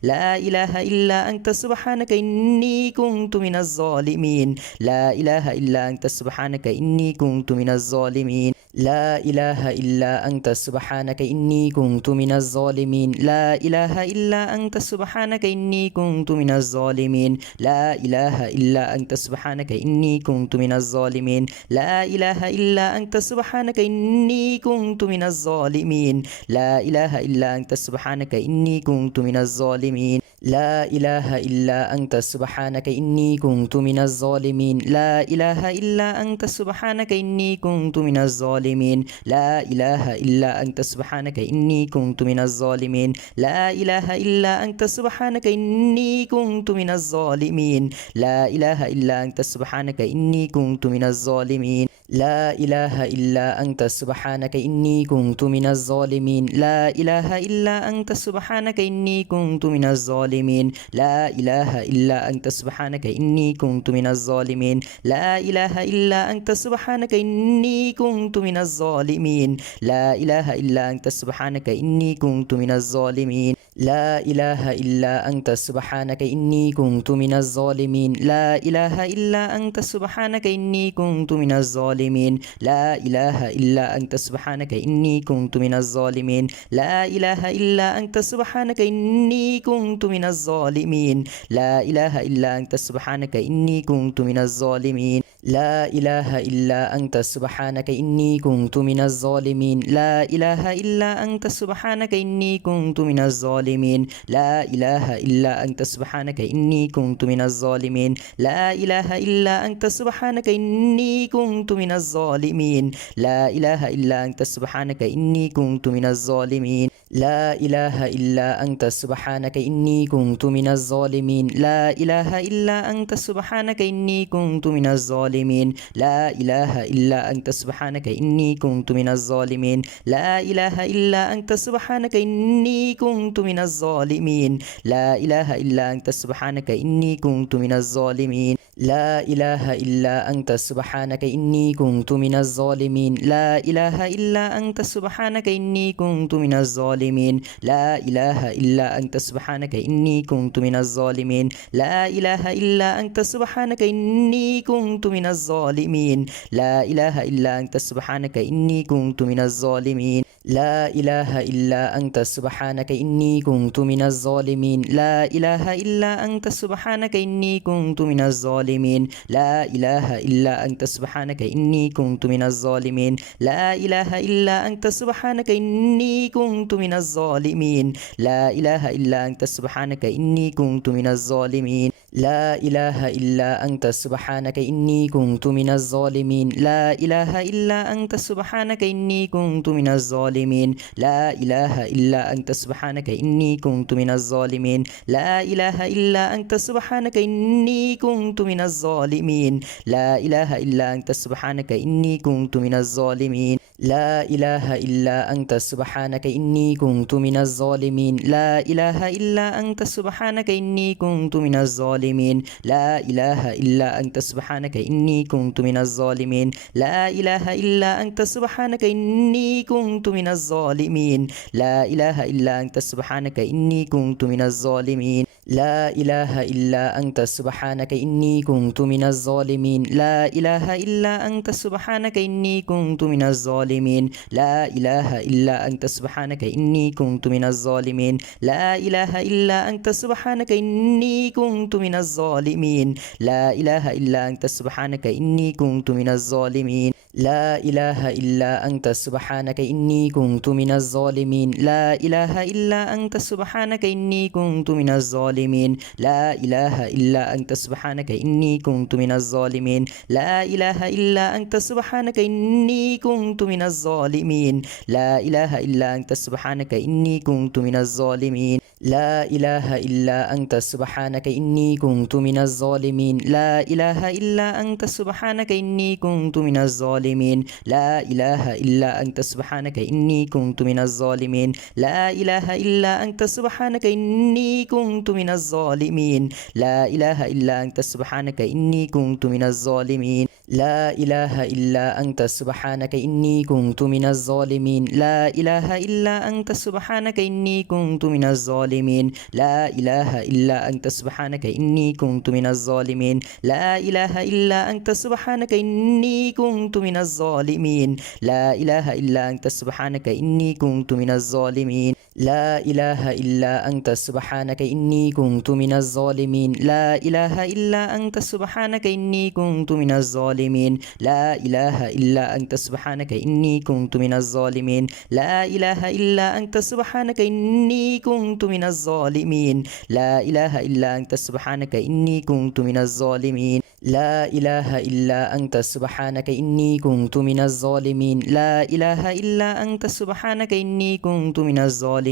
لا إله إلا أنت سبحانك إني كنت من الظالمين لا إله إلا أنت سبحانك إني كنت من الظالمين لا إله إلا أنت سبحانك إني كنت من الظالمين لا إله إلا أنت سبحانك إني كنت من الظالمين لا إله إلا أنت سبحانك إني كنت من الظالمين لا إله إلا أنت سبحانك إني كنت من الظالمين لا إله إلا أنت سبحانك إني كنت من الظالمين لا إله إلا أنت سبحانك إني كنت من الظالمين لا إله إلا أنت سبحانك إني كنت من الظالمين لا إله إلا أنت سبحانك إني كنت من الظالمين لا إله إلا أنت سبحانك إني كنت من الظالمين لا إله إلا أنت سبحانك إني كنت من الظالمين لا إله إلا أنت سبحانك إني كنت من الظالمين لا إله إلا أنت سبحانك إني كنت من الظالمين لا إله إلا أنت سبحانك إني كنت من الظالمين لا إله إلا أنت سبحانك إني كنت من الظالمين لا إله إلا أنت سبحانك إني كنت من الظالمين لا إله إلا أنت سبحانك إني كنت من الظالمين لا إله إلا أنت سبحانك إني كنت من الظالمين لا إله إلا أنت سبحانك إني كنت من الظالمين لا إله إلا أنت سبحانك إني كنت من الظالمين لا إله إلا أنت سبحانك إني كنت من الظالمين لا إله إلا أنت سبحانك إني كنت من الظالمين لا إله إلا أنت سبحانك إني كنت من الظالمين لا إله إلا أنت سبحانك إني كنت من الظالمين لا إله إلا أنت سبحانك إني كنت من الظالمين لا إله إلا أنت سبحانك إني كنت من الظالمين لا إله إلا أنت سبحانك إني كنت من الظالمين لا إله إلا أنت سبحانك إني كنت من الظالمين لا إله إلا أنت سبحانك إني كنت من الظالمين لا إله إلا أنت سبحانك إني كنت من الظالمين لا إله إلا أنت سبحانك إني كنت من الظالمين لا إله إلا أنت سبحانك إني كنت من الظالمين لا إله إلا أنت سبحانك إني كنت من الظالمين لا إله إلا أنت سبحانك إني كنت من الظالمين لا إله إلا أنت سبحانك إني كنت من الظالمين لا إله إلا أنت سبحانك إني كنت من الظالمين الظالمين لا إله إلا أنت سبحانك إني كنت من الظالمين لا إله إلا أنت سبحانك إني كنت من الظالمين لا إله إلا أنت سبحانك إني كنت من الظالمين لا إله إلا أنت سبحانك إني كنت من الظالمين لا إله إلا أنت سبحانك إني كنت من الظالمين لا إله إلا أنت سبحانك إني كنت من الظالمين لا إله إلا أنت سبحانك إني كنت من الظالمين لا إله إلا أنت سبحانك إني كنت من الظالمين لا إله إلا أنت سبحانك إني كنت من الظالمين لا إله إلا أنت سبحانك إني كنت من الظالمين لا إله إلا أنت سبحانك إني كنت من الظالمين لا إله إلا أنت سبحانك إني كنت من الظالمين لا إله إلا أنت سبحانك إني كنت من الظالمين لا إله إلا أنت سبحانك إني كنت من الظالمين لا إله إلا أنت سبحانك إني كنت من الظالمين لا إله إلا أنت سبحانك إني كنت من الظالمين لا إله إلا أنت سبحانك إني كنت من الظالمين لا إله إلا أنت سبحانك إني كنت من الظالمين لا إله إلا أنت سبحانك إني كنت من الظالمين لا إله إلا أنت سبحانك إني كنت من الظالمين لا إله إلا أنت سبحانك إني كنت من الظالمين لا إله إلا أنت سبحانك إني كنت من الظالمين لا إله إلا أنت سبحانك إني كنت من الظالمين لا إله إلا أنت سبحانك إني كنت من الظالمين لا إله إلا أنت سبحانك إني كنت من الظالمين لا إله إلا أنت سبحانك إني كنت من الظالمين لا إله إلا أنت سبحانك إني كنت من الظالمين لا إله إلا أنت سبحانك إني كنت من الظالمين لا إله إلا أنت سبحانك إني كنت من الظالمين لا إله إلا أنت سبحانك إني كنت من الظالمين لا إله إلا أنت سبحانك إني كنت من الظالمين لا إله إلا أنت سبحانك إني كنت من الظالمين لا إله إلا أنت سبحانك إني كنت من الظالمين لا إله إلا أنت سبحانك إني كنت من الظالمين لا إله إلا أنت سبحانك إني كنت من الظالمين لا إله إلا أنت سبحانك إني كنت من الظالمين لا إله إلا أنت سبحانك إني كنت من الظالمين لا إله إلا أنت سبحانك إني كنت من الظالمين لا إله إلا أنت سبحانك إني كنت من الظالمين لا إله إلا أنت سبحانك إني كنت من الظالمين لا إله إلا أنت سبحانك إني كنت من الظالمين لا إله إلا أنت سبحانك إني كنت من الظالمين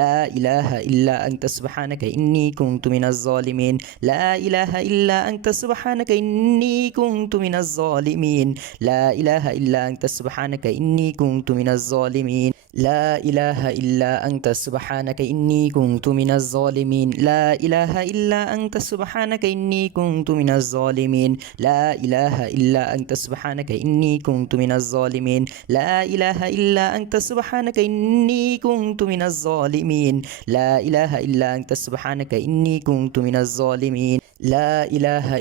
لا إله إلا أنت سبحانك إني كنت من الظالمين لا إله إلا أنت سبحانك إني كنت من الظالمين لا إله إلا أنت سبحانك إني كنت من الظالمين لا إله إلا أنت سبحانك إني كنت من الظالمين لا إله إلا أنت سبحانك إني كنت من الظالمين لا إله إلا أنت سبحانك إني كنت من الظالمين لا إله إلا أنت سبحانك إني كنت من الظالمين لا إله إلا أنت سبحانك إني كنت من الظالمين لا إله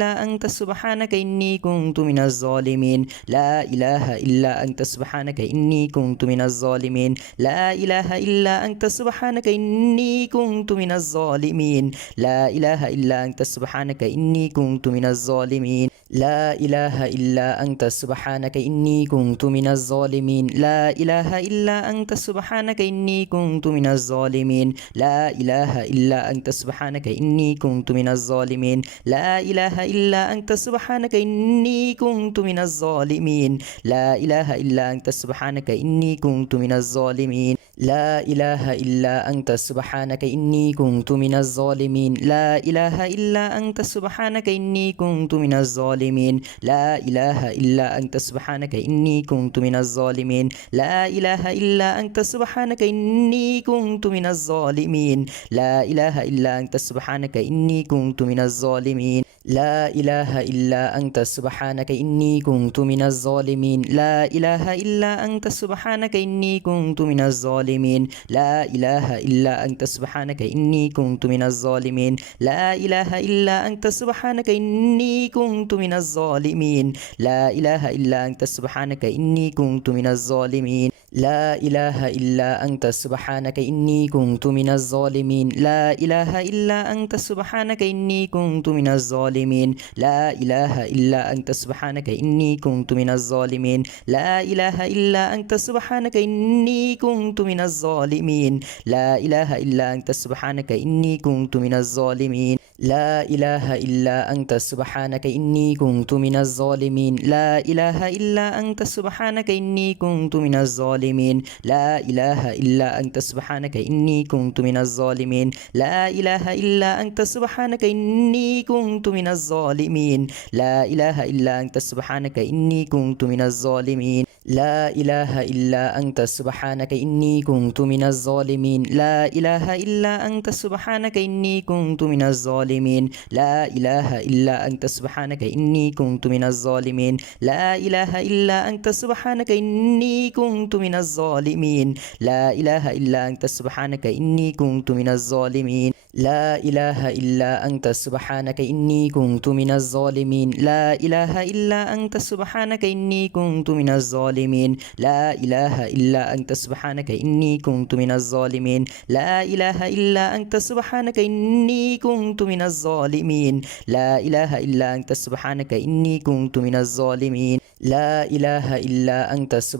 إلا أنت سبحانك إني كنت من الظالمين لا إله إلا أنت سبحانك إني كنت من الظالمين لا إله إلا أنت سبحانك إني كنت من الظالمين لا إله إلا أنت سبحانك إني كنت من الظالمين لا إله إلا أنت سبحانك إني كنت من الظالمين لا إله إلا أنت سبحانك إني كنت من الظالمين لا إله إلا أنت سبحانك إني كنت من الظالمين لا إله إلا أنت سبحانك إني كنت من الظالمين لا إله إلا أنت سبحانك إني كنت من الظالمين لا إله إلا أنت سبحانك إني كنت من الظالمين لا إله إلا أنت سبحانك إني كنت من الظالمين لا إله إلا أنت سبحانك إني كنت من الظالمين لا إله إلا أنت سبحانك إني كنت من الظالمين لا إله إلا أنت سبحانك إني كنت من الظالمين لا إله إلا أنت سبحانك إني كنت من الظالمين لا إله إلا أنت سبحانك إني كنت من الظالمين لا إله إلا أنت سبحانك إني كنت من الظالمين لا إله إلا أنت سبحانك إني كنت من الظالمين لا إله إلا أنت سبحانك إني كنت من الظالمين لا إله إلا أنت سبحانك إني كنت من الظالمين لا إله إلا أنت سبحانك إني كنت من الظالمين لا إله إلا أنت سبحانك إني كنت من الظالمين لا إله إلا أنت سبحانك إني كنت من الظالمين لا إله إلا أنت سبحانك إني كنت من الظالمين لا إله إلا أنت سبحانك إني كنت من الظالمين لا إله إلا أنت سبحانك إني كنت من الظالمين لا إله إلا أنت سبحانك إني كنت من الظالمين لا إله إلا أنت سبحانك إني كنت من الظالمين لا إله إلا أنت سبحانك إني كنت من الظالمين لا إله إلا أنت سبحانك إني كنت من الظالمين لا إله إلا أنت سبحانك إني كنت من الظالمين لا إله إلا أنت سبحانك إني كنت من الظالمين لا إله إلا أنت سبحانك إني كنت من الظالمين لا إله إلا أنت سبحانك إني كنت من الظالمين لا إله إلا أنت سبحانك إني كنت من الظالمين لا إله إلا أنت سبحانك إني كنت من الظالمين لا إله إلا أنت سبحانك إني كنت من الظالمين لا إله إلا أنت سبحانك إني كنت من الظالمين لا إله إلا أنت سبحانك إني كنت من الظالمين لا إله إلا أنت سبحانك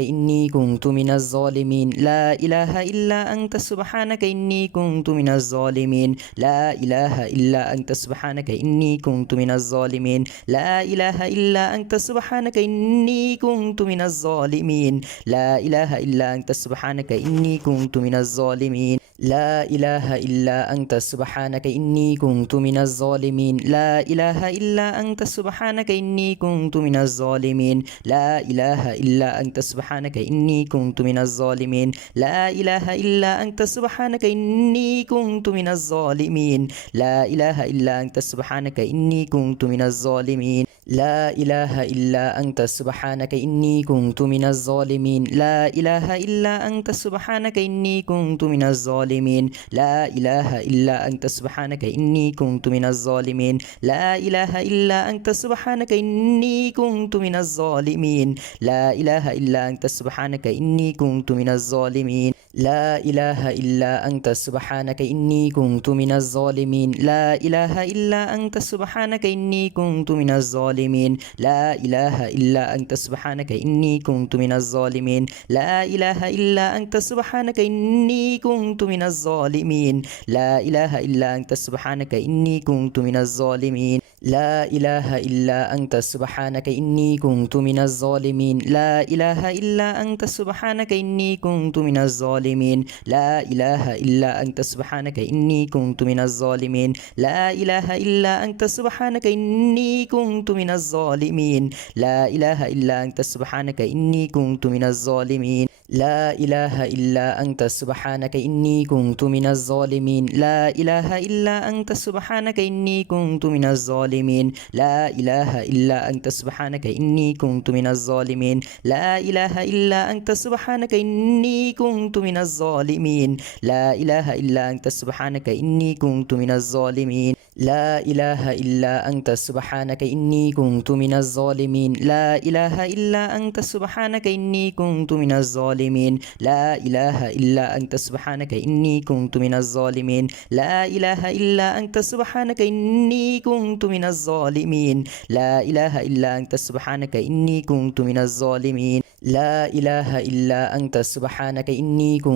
إني كنت من الظالمين لا إله إلا أنت سبحانك إني كنت من الظالمين لا إله إلا أنت سبحانك إني كنت من الظالمين لا إله إلا أنت سبحانك إني كنت من الظالمين لا إله إلا أنت سبحانك إني كنت من الظالمين لا إله إلا أنت سبحانك إني كنت من الظالمين لا إله إلا أنت سبحانك إني كنت من الظالمين لا إله إلا أنت سبحانك إني كنت من الظالمين لا إله إلا أنت سبحانك إني كنت من الظالمين لا إله إلا أنت سبحانك إني كنت من الظالمين لا إله إلا أنت سبحانك إني كنت من الظالمين لا إله إلا أنت سبحانك إني كنت من الظالمين لا إله إلا أنت سبحانك إني كنت من الظالمين لا إله إلا أنت سبحانك إني كنت من الظالمين لا إله إلا أنت سبحانك إني كنت من الظالمين لا إله إلا أنت سبحانك إني كنت من الظالمين لا إله إلا أنت سبحانك إني كنت من الظالمين لا إله إلا أنت سبحانك إني كنت من الظالمين لا إله إلا أنت سبحانك إني كنت من الظالمين لا إله إلا أنت سبحانك إني كنت من الظالمين لا إله إلا أنت سبحانك إني كنت من الظالمين لا إله إلا أنت سبحانك إني كنت من الظالمين لا إله إلا أنت سبحانك إني كنت من الظالمين لا إله إلا أنت سبحانك إني كنت من الظالمين لا إله إلا أنت سبحانك إني كنت من الظالمين لا إله إلا أنت سبحانك إني كنت من الظالمين لا إله إلا أنت سبحانك إني كنت من الظالمين لا إله إلا أنت سبحانك إني كنت من الظالمين لا إله إلا أنت سبحانك إني كنت من الظالمين لا إله إلا أنت سبحانك إني كنت من الظالمين لا إله إلا أنت سبحانك إني كنت من الظالمين لا إله إلا أنت سبحانك إني كنت من الظالمين لا إله إلا أنت سبحانك إني كنت من الظالمين لا إله إلا أنت سبحانك إني كنت من الظالمين لا إله إلا أنت سبحانك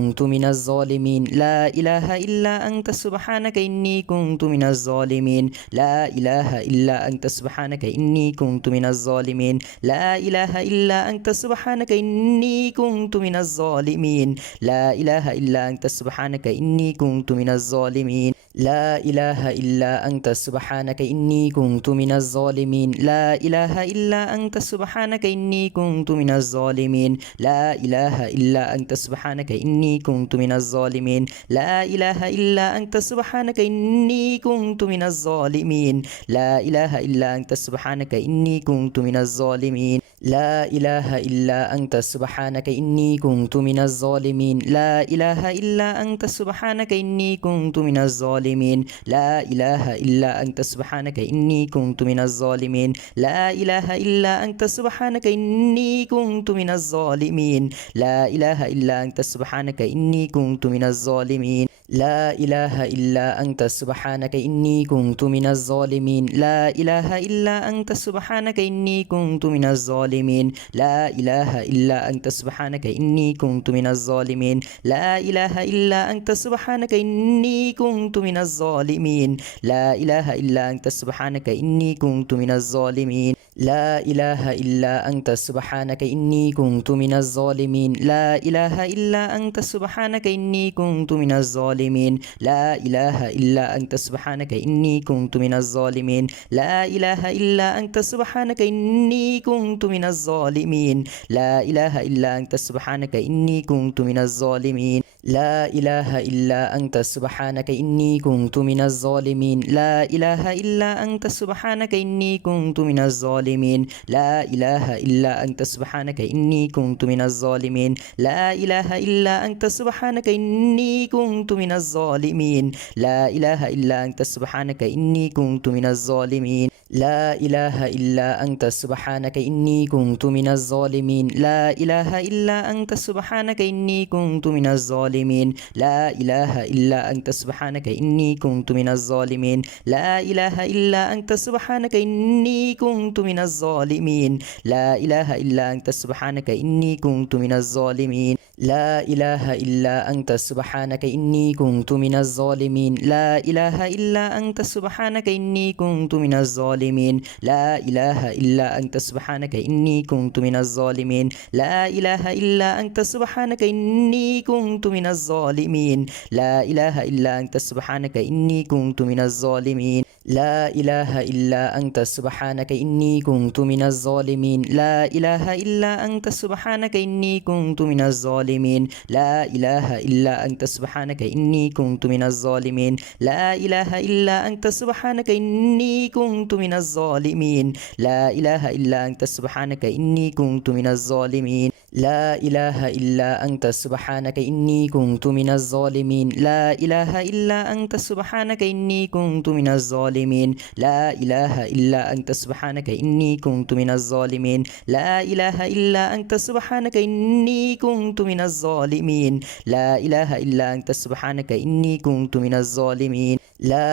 إني كنت من الظالمين لا إله إلا أنت سبحانك إني كنت من الظالمين لا إله إلا أنت سبحانك إني كنت من الظالمين لا إله إلا أنت سبحانك إني كنت من الظالمين لا إله إلا أنت سبحانك إني كنت من الظالمين لا إله إلا أنت سبحانك إني كنت من الظالمين لا إله إلا أنت سبحانك إني كنت من الظالمين لا إله إلا أنت سبحانك إني كنت من الظالمين لا إله إلا أنت سبحانك إني كنت من الظالمين لا إله إلا أنت سبحانك إني كنت من الظالمين لا إله إلا أنت سبحانك إني كنت من الظالمين لا إله إلا أنت سبحانك إني كنت من الظالمين لا إله إلا أنت سبحانك إني كنت من الظالمين لا إله إلا أنت سبحانك إني كنت من الظالمين لا إله إلا أنت سبحانك إني كنت من الظالمين لا إله إلا أنت سبحانك إني كنت من الظالمين لا إله إلا أنت سبحانك إني كنت من الظالمين لا إله إلا أنت سبحانك إني كنت من الظالمين لا إله إلا أنت سبحانك إني كنت من الظالمين لا إله إلا أنت سبحانك إني كنت من الظالمين لا إله إلا أنت سبحانك إني كنت من الظالمين لا إله إلا أنت سبحانك إني كنت من الظالمين لا إله إلا أنت سبحانك إني كنت من الظالمين لا إله إلا أنت سبحانك إني كنت من الظالمين لا إله إلا أنت سبحانك إني كنت من الظالمين لا إله إلا أنت سبحانك إني كنت من الظالمين لا إله إلا أنت سبحانك إني كنت من الظالمين لا إله إلا أنت سبحانك إني كنت من الظالمين لا إله إلا أنت سبحانك إني كنت من الظالمين لا إله إلا أنت سبحانك إني كنت من الظالمين لا إله إلا أنت سبحانك إني كنت من الظالمين لا إله إلا أنت سبحانك إني كنت من الظالمين لا إله إلا أنت سبحانك إني كنت من الظالمين لا إله إلا أنت سبحانك إني كنت من الظالمين لا إله إلا أنت سبحانك إني كنت من الظالمين لا إله إلا أنت سبحانك إني كنت من الظالمين لا إله إلا أنت سبحانك إني كنت من الظالمين لا إله إلا أنت سبحانك إني كنت من الظالمين لا إله إلا أنت سبحانك إني كنت من الظالمين لا إله إلا أنت سبحانك إني كنت من الظالمين لا إله إلا أنت سبحانك إني كنت من الظالمين لا إله إلا أنت سبحانك إني كنت من الظالمين لا إله إلا أنت سبحانك إني كنت من الظالمين لا إله إلا أنت سبحانك إني كنت من الظالمين لا إله إلا أنت سبحانك إني كنت من الظالمين لا إله إلا أنت سبحانك إني كنت من الظالمين لا إله إلا أنت سبحانك إني كنت من الظالمين لا إله إلا أنت سبحانك إني كنت من الظالمين لا إله إلا أنت سبحانك إني كنت من الظالمين لا إله إلا أنت سبحانك إني كنت من الظالمين لا إله إلا أنت سبحانك إني كنت من الظالمين لا إله إلا أنت سبحانك إني كنت من الظالمين لا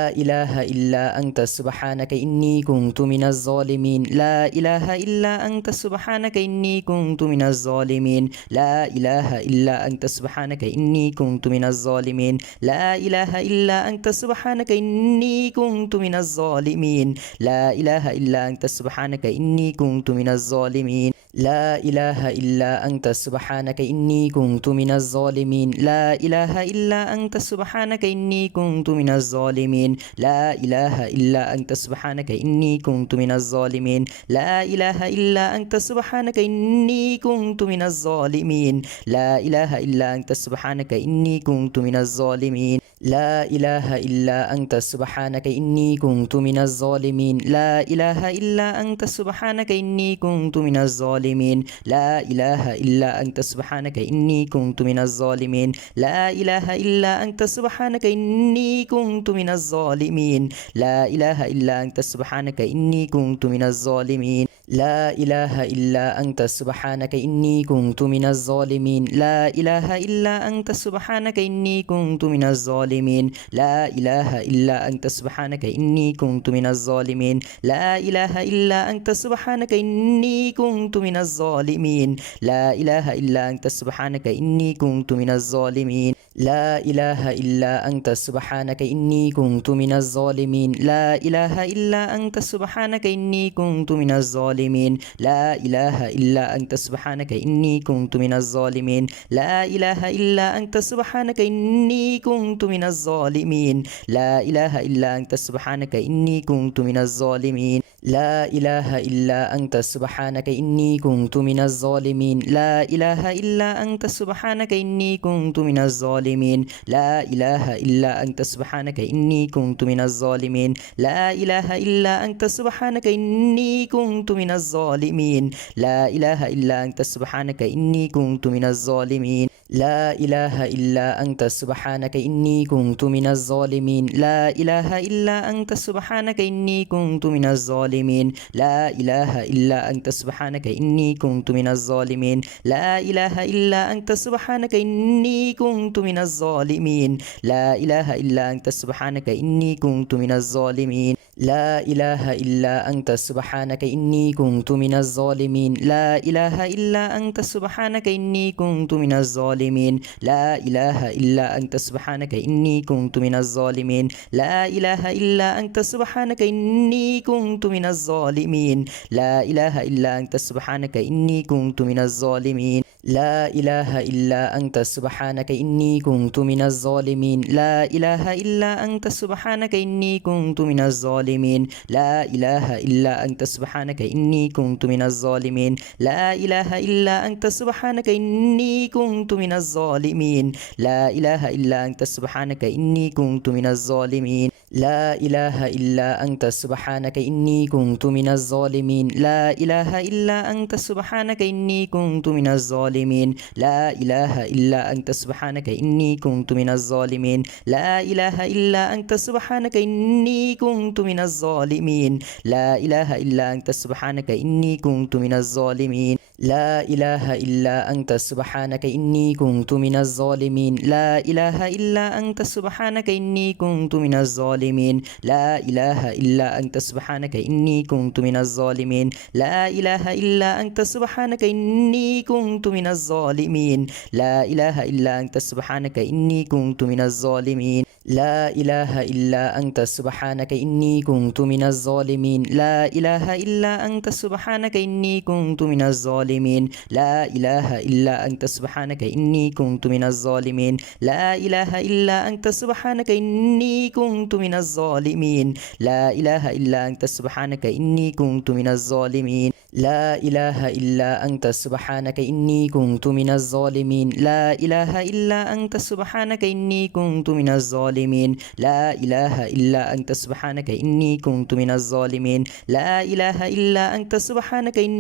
إله إلا أنت سبحانك إني كنت من الظالمين لا إله إلا أنت سبحانك إني كنت من الظالمين لا إله إلا أنت سبحانك إني كنت من الظالمين لا إله إلا أنت سبحانك إني كنت من الظالمين لا إله إلا أنت سبحانك إني كنت من الظالمين لا إله إلا أنت سبحانك إني كنت من الظالمين لا إله إلا أنت سبحانك إني كنت من الظالمين لا إله إلا أنت سبحانك إني كنت من الظالمين لا إله إلا أنت سبحانك إني كنت من الظالمين لا إله إلا أنت سبحانك إني كنت من الظالمين لا إله إلا أنت سبحانك إني كنت من الظالمين لا إله إلا أنت سبحانك إني كنت من الظالمين لا إله إلا أنت سبحانك إني كنت من الظالمين لا إله إلا أنت سبحانك إني كنت من الظالمين لا إله إلا أنت سبحانك إني كنت من الظالمين لا إله إلا أنت سبحانك إني كنت من الظالمين لا إله إلا أنت سبحانك إني كنت من الظالمين لا إله إلا أنت سبحانك إني كنت من الظالمين لا إله إلا أنت سبحانك إني كنت من الظالمين لا إله إلا أنت سبحانك إني كنت من الظالمين لا إله إلا أنت سبحانك إني كنت من الظالمين لا إله إلا أنت سبحانك إني كنت من الظالمين لا إله إلا أنت سبحانك إني كنت من الظالمين لا إله إلا أنت سبحانك إني كنت من الظالمين لا إله إلا أنت سبحانك إني كنت من الظالمين لا إله إلا أنت سبحانك إني كنت من الظالمين لا إله إلا أنت سبحانك إني كنت من الظالمين لا إله إلا أنت سبحانك إني كنت من الظالمين لا إله إلا أنت سبحانك إني كنت من الظالمين لا إله إلا أنت سبحانك إني كنت من الظالمين لا إله إلا أنت سبحانك إني كنت من الظالمين لا إله إلا أنت سبحانك إني كنت من الظالمين لا إله إلا أنت سبحانك إني كنت من الظالمين لا إله إلا أنت سبحانك إني كنت من الظالمين لا إله إلا أنت سبحانك إني كنت من الظالمين لا إله إلا أنت سبحانك إني كنت من الظالمين لا إله إلا أنت سبحانك إني كنت من الظالمين لا إله إلا أنت سبحانك إني كنت من الظالمين لا إله إلا أنت سبحانك إني كنت من الظالمين لا إله إلا أنت سبحانك إني كنت من الظالمين لا إله إلا أنت سبحانك إني كنت من الظالمين لا إله إلا أنت سبحانك إني كنت من الظالمين لا إله إلا أنت سبحانك إني كنت من الظالمين لا إله إلا أنت سبحانك إني كنت من الظالمين لا إله إلا أنت سبحانك إني كنت من الظالمين لا إله إلا أنت سبحانك إني كنت من الظالمين لا إله إلا أنت سبحانك إني كنت من الظالمين لا إله إلا أنت سبحانك إني كنت من الظالمين لا إله إلا أنت سبحانك إني كنت من الظالمين لا إله إلا أنت سبحانك إني كنت من الظالمين لا إله إلا أنت سبحانك إني كنت من الظالمين لا إله إلا أنت سبحانك إني كنت من الظالمين لا إله إلا أنت سبحانك إني كنت من الظالمين لا إله إلا أنت سبحانك إني كنت من الظالمين لا إله إلا أنت سبحانك إني كنت من الظالمين لا إله إلا أنت سبحانك إني كنت من الظالمين لا إله إلا أنت سبحانك إني كنت من الظالمين لا إله إلا أنت سبحانك إني كنت من الظالمين لا إله إلا أنت سبحانك إني كنت من الظالمين لا إله إلا أنت سبحانك إني كنت من الظالمين لا إله إلا أنت سبحانك إني كنت من الظالمين لا إله إلا أنت سبحانك إني كنت من الظالمين لا إله إلا أنت سبحانك إني كنت من الظالمين لا إله إلا أنت سبحانك إني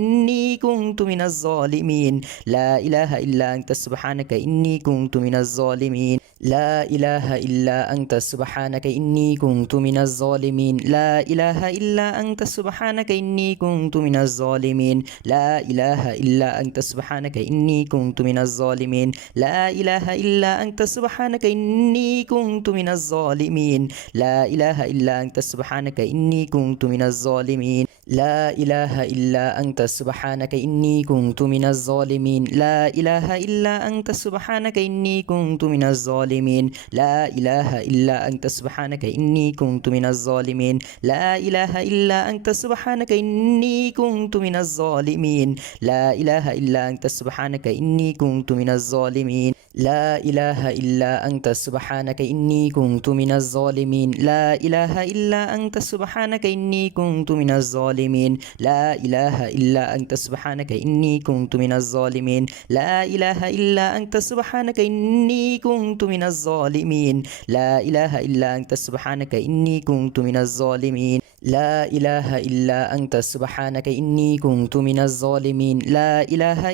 كنت من الظالمين لا إله إلا أنت سبحانك إني كنت من الظالمين لا إله إلا أنت سبحانك إني كنت من الظالمين لا إله إلا أنت سبحانك إني كنت من الظالمين لا إله إلا أنت سبحانك إني كنت من الظالمين لا إله إلا أنت سبحانك إني كنت من الظالمين لا إله إلا أنت سبحانك إني كنت من الظالمين لا إله إلا أنت سبحانك إني كنت من الظالمين لا إله إلا أنت سبحانك إني كنت من الظالمين لا إله إلا أنت سبحانك إني كنت من الظالمين لا إله إلا أنت سبحانك إني كنت من الظالمين لا إله إلا أنت سبحانك إني كنت من الظالمين لا إله إلا أنت سبحانك إني كنت من الظالمين لا إله إلا أنت سبحانك إني كنت من الظالمين لا إله إلا أنت سبحانك إني كنت من الظالمين لا إله إلا أنت سبحانك إني كنت من الظالمين لا إله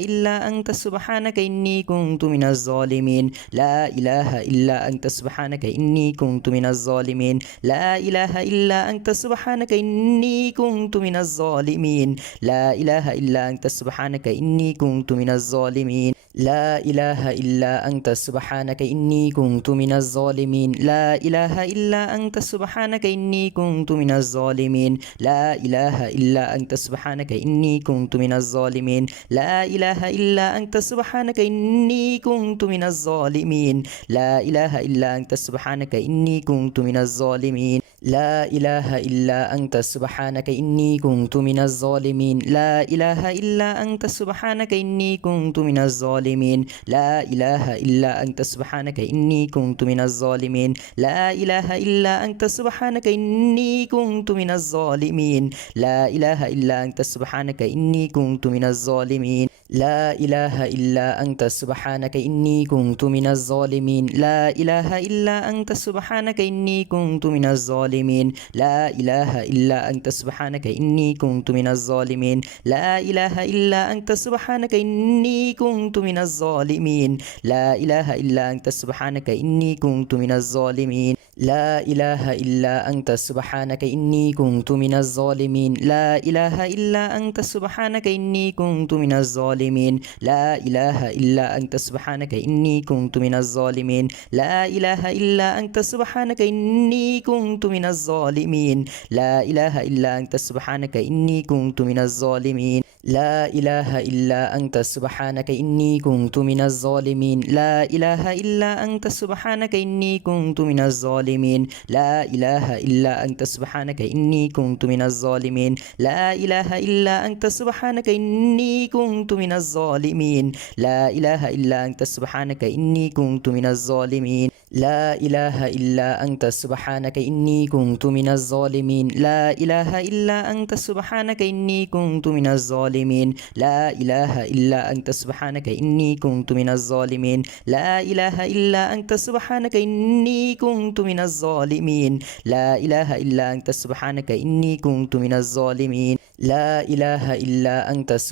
إلا أنت سبحانك إني كنت من الظالمين لا إله إلا أنت سبحانك إني كنت من الظالمين لا إله إلا أنت سبحانك إني كنت من الظالمين لا إله إلا أنت سبحانك إني كنت من الظالمين لا إله إلا أنت سبحانك إني كنت من الظالمين لا إله إلا أنت سبحانك إني كنت من الظالمين لا إله إلا أنت سبحانك إني كنت من الظالمين لا إله إلا أنت سبحانك إني كنت من الظالمين لا إله إلا أنت سبحانك إني كنت من الظالمين لا إله إلا أنت سبحانك إني كنت من الظالمين لا إله إلا أنت سبحانك إني كنت من الظالمين لا إله إلا أنت سبحانك إني كنت من الظالمين لا إله إلا أنت سبحانك إني كنت من الظالمين لا إله إلا أنت سبحانك إني كنت من الظالمين لا إله إلا أنت سبحانك إني كنت من الظالمين لا إله إلا أنت سبحانك إني كنت من الظالمين لا إله إلا أنت سبحانك إني كنت من الظالمين لا إله إلا أنت سبحانك إني كنت من الظالمين لا إله إلا أنت سبحانك إني كنت من الظالمين لا إله إلا أنت سبحانك إني كنت من الظالمين لا إله إلا أنت سبحانك إني كنت من الظالمين لا إله إلا أنت سبحانك إني كنت من الظالمين لا إله إلا أنت سبحانك إني كنت من الظالمين لا إله إلا أنت سبحانك إني كنت من الظالمين لا إله إلا أنت سبحانك إني كنت من الظالمين لا إله إلا أنت سبحانك إني كنت من الظالمين لا إله إلا أنت سبحانك إني كنت من الظالمين لا إله إلا أنت سبحانك إني كنت من الظالمين لا إله إلا أنت سبحانك إني كنت من الظالمين لا إله إلا أنت سبحانك إني كنت من الظالمين لا إله إلا أنت سبحانك إني كنت من الظالمين لا إله إلا أنت سبحانك إني كنت من الظالمين لا إله إلا أنت سبحانك إني كنت من الظالمين لا إله إلا أنت سبحانك إني كنت من الظالمين لا إله إلا أنت سبحانك إني كنت من الظالمين لا إله إلا أنت سبحانك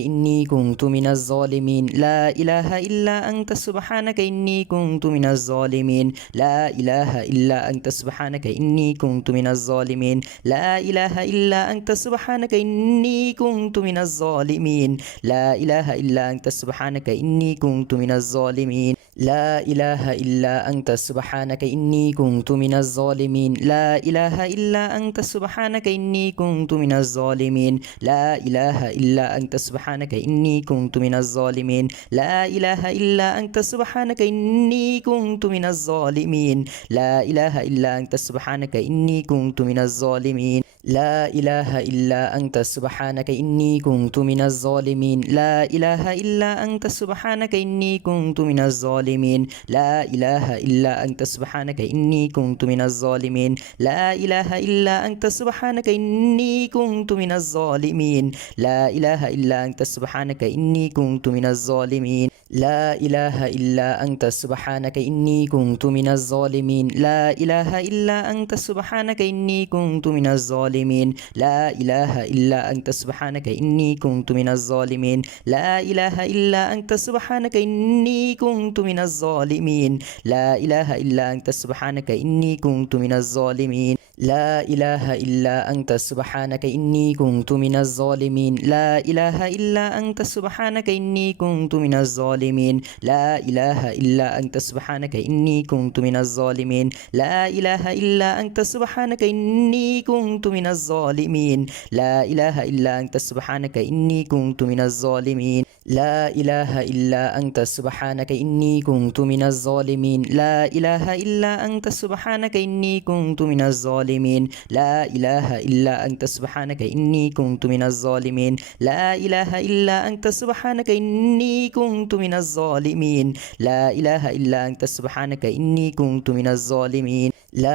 إني كنت من الظالمين لا إله إلا أنت سبحانك إني كنت من الظالمين لا إله إلا أنت سبحانك إني كنت من الظالمين لا إله إلا أنت سبحانك إني كنت من الظالمين لا إله إلا أنت سبحانك إني كنت من الظالمين لا إله إلا أنت سبحانك إني كنت من الظالمين لا إله إلا أنت سبحانك إني كنت من الظالمين لا إله إلا أنت سبحانك إني كنت من الظالمين لا إله إلا أنت سبحانك إني كنت من الظالمين لا إله إلا أنت سبحانك إني كنت من الظالمين لا إله إلا أنت سبحانك إني كنت من الظالمين لا إله إلا أنت سبحانك إني كنت من الظالمين لا إله إلا أنت سبحانك إني كنت من الظالمين لا إله إلا أنت سبحانك إني كنت من الظالمين لا إله إلا أنت سبحانك إني كنت من الظالمين لا إله إلا أنت سبحانك إني كنت من الظالمين لا إله إلا أنت سبحانك إني كنت من الظالمين لا إله إلا أنت سبحانك إني كنت من الظالمين لا إله إلا أنت سبحانك إني كنت من الظالمين لا إله إلا أنت سبحانك إني كنت من الظالمين لا إله إلا أنت سبحانك إني كنت من الظالمين لا إله إلا أنت سبحانك إني كنت من الظالمين لا إله إلا أنت سبحانك إني كنت من الظالمين لا إله إلا أنت سبحانك إني كنت من الظالمين لا إله إلا أنت سبحانك إني كنت من الظالمين لا إله إلا أنت سبحانك إني كنت من الظالمين لا إله إلا أنت سبحانك إني كنت من الظالمين لا إله إلا أنت سبحانك إني كنت من الظالمين لا إله إلا أنت سبحانك إني كنت من الظالمين لا إله إلا أنت سبحانك إني كنت من الظالمين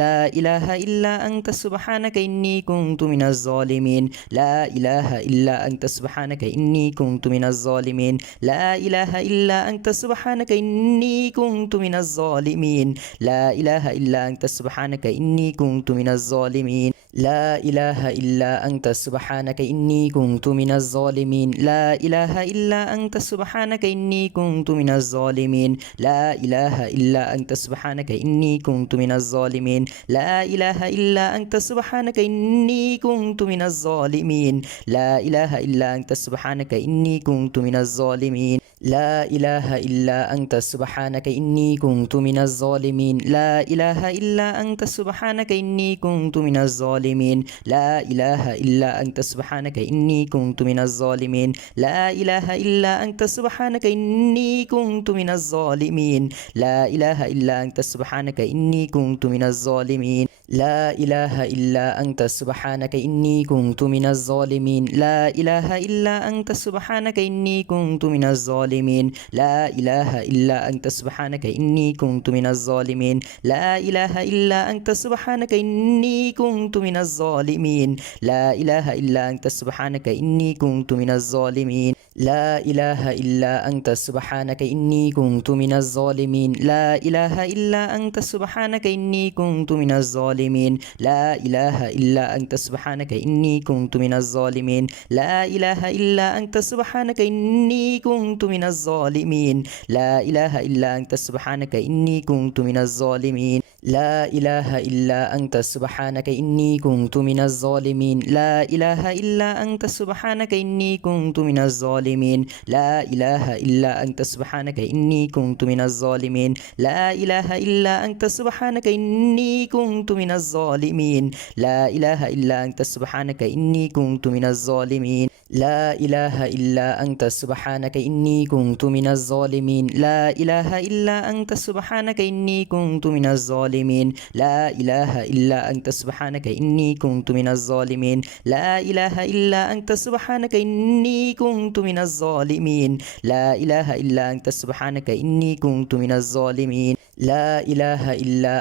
لا إله إلا أنت سبحانك إني كنت من الظالمين لا إله إلا أنت سبحانك إني كنت من الظالمين لا إله إلا أنت سبحانك إني كنت من الظالمين لا إله إلا أنت سبحانك إني كنت من الظالمين لا إله إلا أنت سبحانك إني كنت من الظالمين لا إله إلا أنت سبحانك إني كنت من الظالمين لا إله إلا أنت سبحانك إني كنت من الظالمين لا إله إلا أنت سبحانك إني كنت من الظالمين لا إله إلا أنت سبحانك إني كنت من الظالمين لا إله إلا أنت سبحانك إني كنت من الظالمين لا إله إلا أنت سبحانك إني كنت من الظالمين لا إله إلا أنت سبحانك إني كنت من الظالمين لا إله إلا أنت سبحانك إني كنت من الظالمين لا إله إلا أنت سبحانك إني كنت من الظالمين لا إله إلا أنت سبحانك إني كنت من الظالمين لا إله إلا أنت سبحانك إني كنت من الظالمين لا إله إلا أنت سبحانك إني كنت من الظالمين لا إله إلا أنت سبحانك إني كنت من الظالمين لا إله إلا أنت سبحانك إني كنت من الظالمين لا إله إلا أنت سبحانك إني كنت من الظالمين لا إله إلا أنت سبحانك إني كنت من الظالمين لا إله إلا أنت سبحانك إني كنت من الظالمين لا إله إلا أنت سبحانك إني كنت من الظالمين لا إله إلا أنت سبحانك إني كنت من الظالمين لا إله إلا أنت سبحانك إني كنت من الظالمين لا إله إلا أنت سبحانك إني كنت من الظالمين لا إله إلا أنت سبحانك إني كنت من الظالمين لا إله إلا أنت سبحانك إني كنت من الظالمين لا إله إلا أنت سبحانك إني كنت من الظالمين لا إله إلا أنت سبحانك إني كنت من الظالمين لا إله إلا أنت سبحانك إني كنت من الظالمين لا إله إلا أنت سبحانك إني كنت من الظالمين لا إله إلا أنت سبحانك إني كنت من الظالمين لا إله إلا أنت سبحانك إني كنت من الظالمين لا إله إلا أنت سبحانك إني كنت من الظالمين لا إله إلا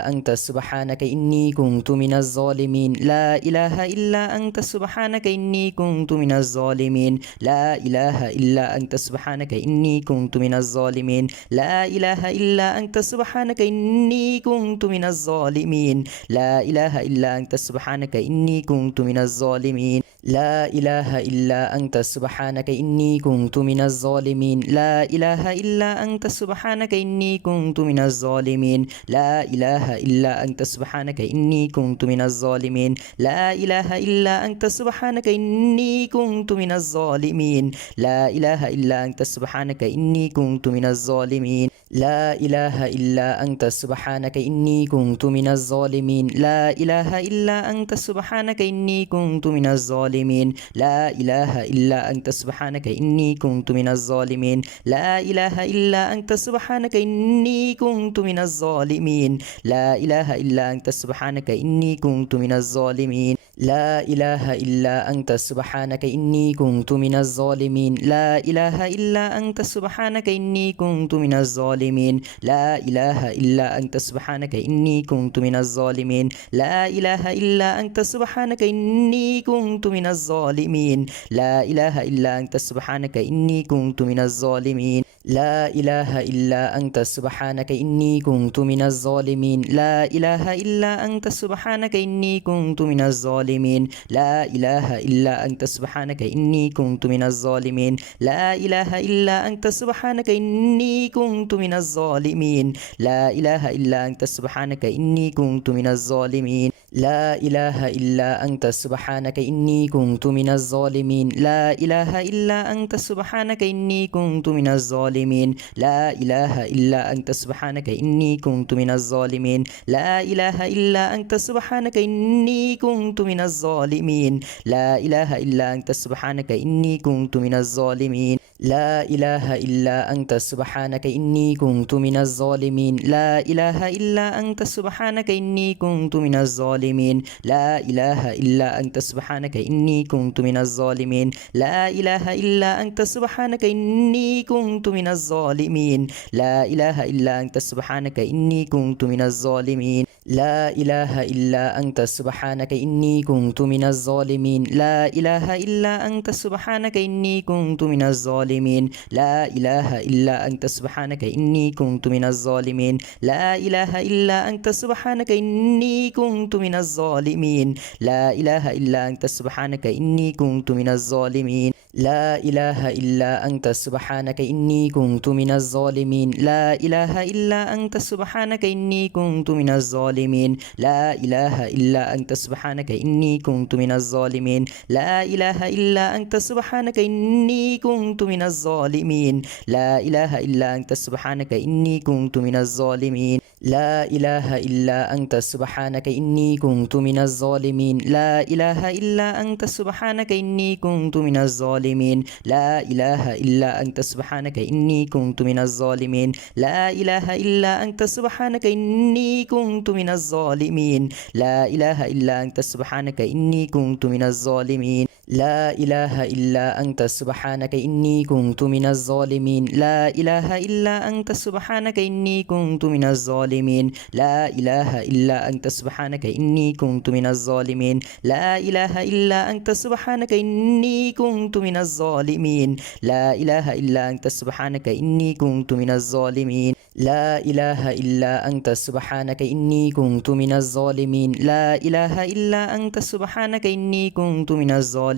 أنت سبحانك إني كنت من الظالمين لا إله إلا أنت سبحانك إني كنت من الظالمين لا إله إلا أنت سبحانك إني كنت من الظالمين لا إله إلا أنت سبحانك إني كنت من الظالمين لا إله إلا أنت سبحانك إني كنت من الظالمين لا إله إلا أنت سبحانك إني كنت من الظالمين لا إله إلا أنت سبحانك إني كنت من الظالمين لا إله إلا أنت سبحانك إني كنت من الظالمين لا إله إلا أنت سبحانك إني كنت من الظالمين لا إله إلا أنت سبحانك إني كنت من الظالمين لا إله إلا أنت سبحانك إني كنت من الظالمين لا إله إلا أنت سبحانك إني كنت من الظالمين لا إله إلا أنت سبحانك إني كنت من الظالمين لا إله إلا أنت سبحانك إني كنت من الظالمين لا إله إلا أنت سبحانك إني كنت من الظالمين لا إله إلا أنت سبحانك إني كنت من الظالمين لا إله إلا أنت سبحانك إني كنت من الظالمين لا إله إلا أنت سبحانك إني كنت من الظالمين لا إله إلا أنت سبحانك إني كنت من الظالمين لا إله إلا أنت سبحانك إني كنت من الظالمين لا إله إلا أنت سبحانك إني كنت من الظالمين لا إله إلا أنت سبحانك إني كنت من الظالمين لا إله إلا أنت سبحانك إني كنت من الظالمين لا إله إلا أنت سبحانك إني كنت من الظالمين لا إله إلا أنت سبحانك إني كنت من الظالمين لا إله إلا أنت سبحانك إني كنت من الظالمين لا إله إلا أنت سبحانك إني كنت من الظالمين لا إله إلا أنت سبحانك إني كنت من الظالمين لا إله إلا أنت سبحانك إني كنت من الظالمين لا إله إلا أنت سبحانك إني كنت من الظالمين لا إله إلا أنت سبحانك إني كنت من الظالمين لا إله إلا أنت سبحانك إني كنت من الظالمين لا إله إلا أنت سبحانك إني كنت من الظالمين لا إله إلا أنت سبحانك إني كنت من الظالمين لا إله إلا أنت سبحانك إني كنت من الظالمين لا إله إلا أنت سبحانك إني كنت من الظالمين لا إله إلا أنت سبحانك إني كنت من الظالمين لا إله إلا أنت سبحانك إني كنت من الظالمين لا إله إلا أنت سبحانك إني كنت من الظالمين لا إله إلا أنت سبحانك إني كنت من الظالمين لا إله إلا أنت سبحانك إني كنت من الظالمين لا إله إلا أنت سبحانك إني كنت من الظالمين لا إله إلا أنت سبحانك إني كنت من الظالمين لا إله إلا أنت سبحانك إني كنت من الظالمين لا إله إلا أنت سبحانك إني كنت من الظالمين لا إله إلا أنت سبحانك إني كنت من الظالمين لا إله إلا أنت سبحانك إني كنت من الظالمين لا إله إلا أنت سبحانك إني كنت من الظالمين لا إله إلا أنت سبحانك إني كنت من الظالمين لا إله إلا أنت سبحانك إني كنت من الظالمين لا إله إلا أنت سبحانك إني كنت من الظالمين لا إله إلا أنت سبحانك إني كنت من الظالمين لا إله إلا أنت سبحانك إني كنت من الظالمين لا إله إلا أنت سبحانك إني كنت من الظالمين لا إله إلا أنت سبحانك إني كنت من الظالمين لا إله إلا أنت سبحانك إني كنت من الظالمين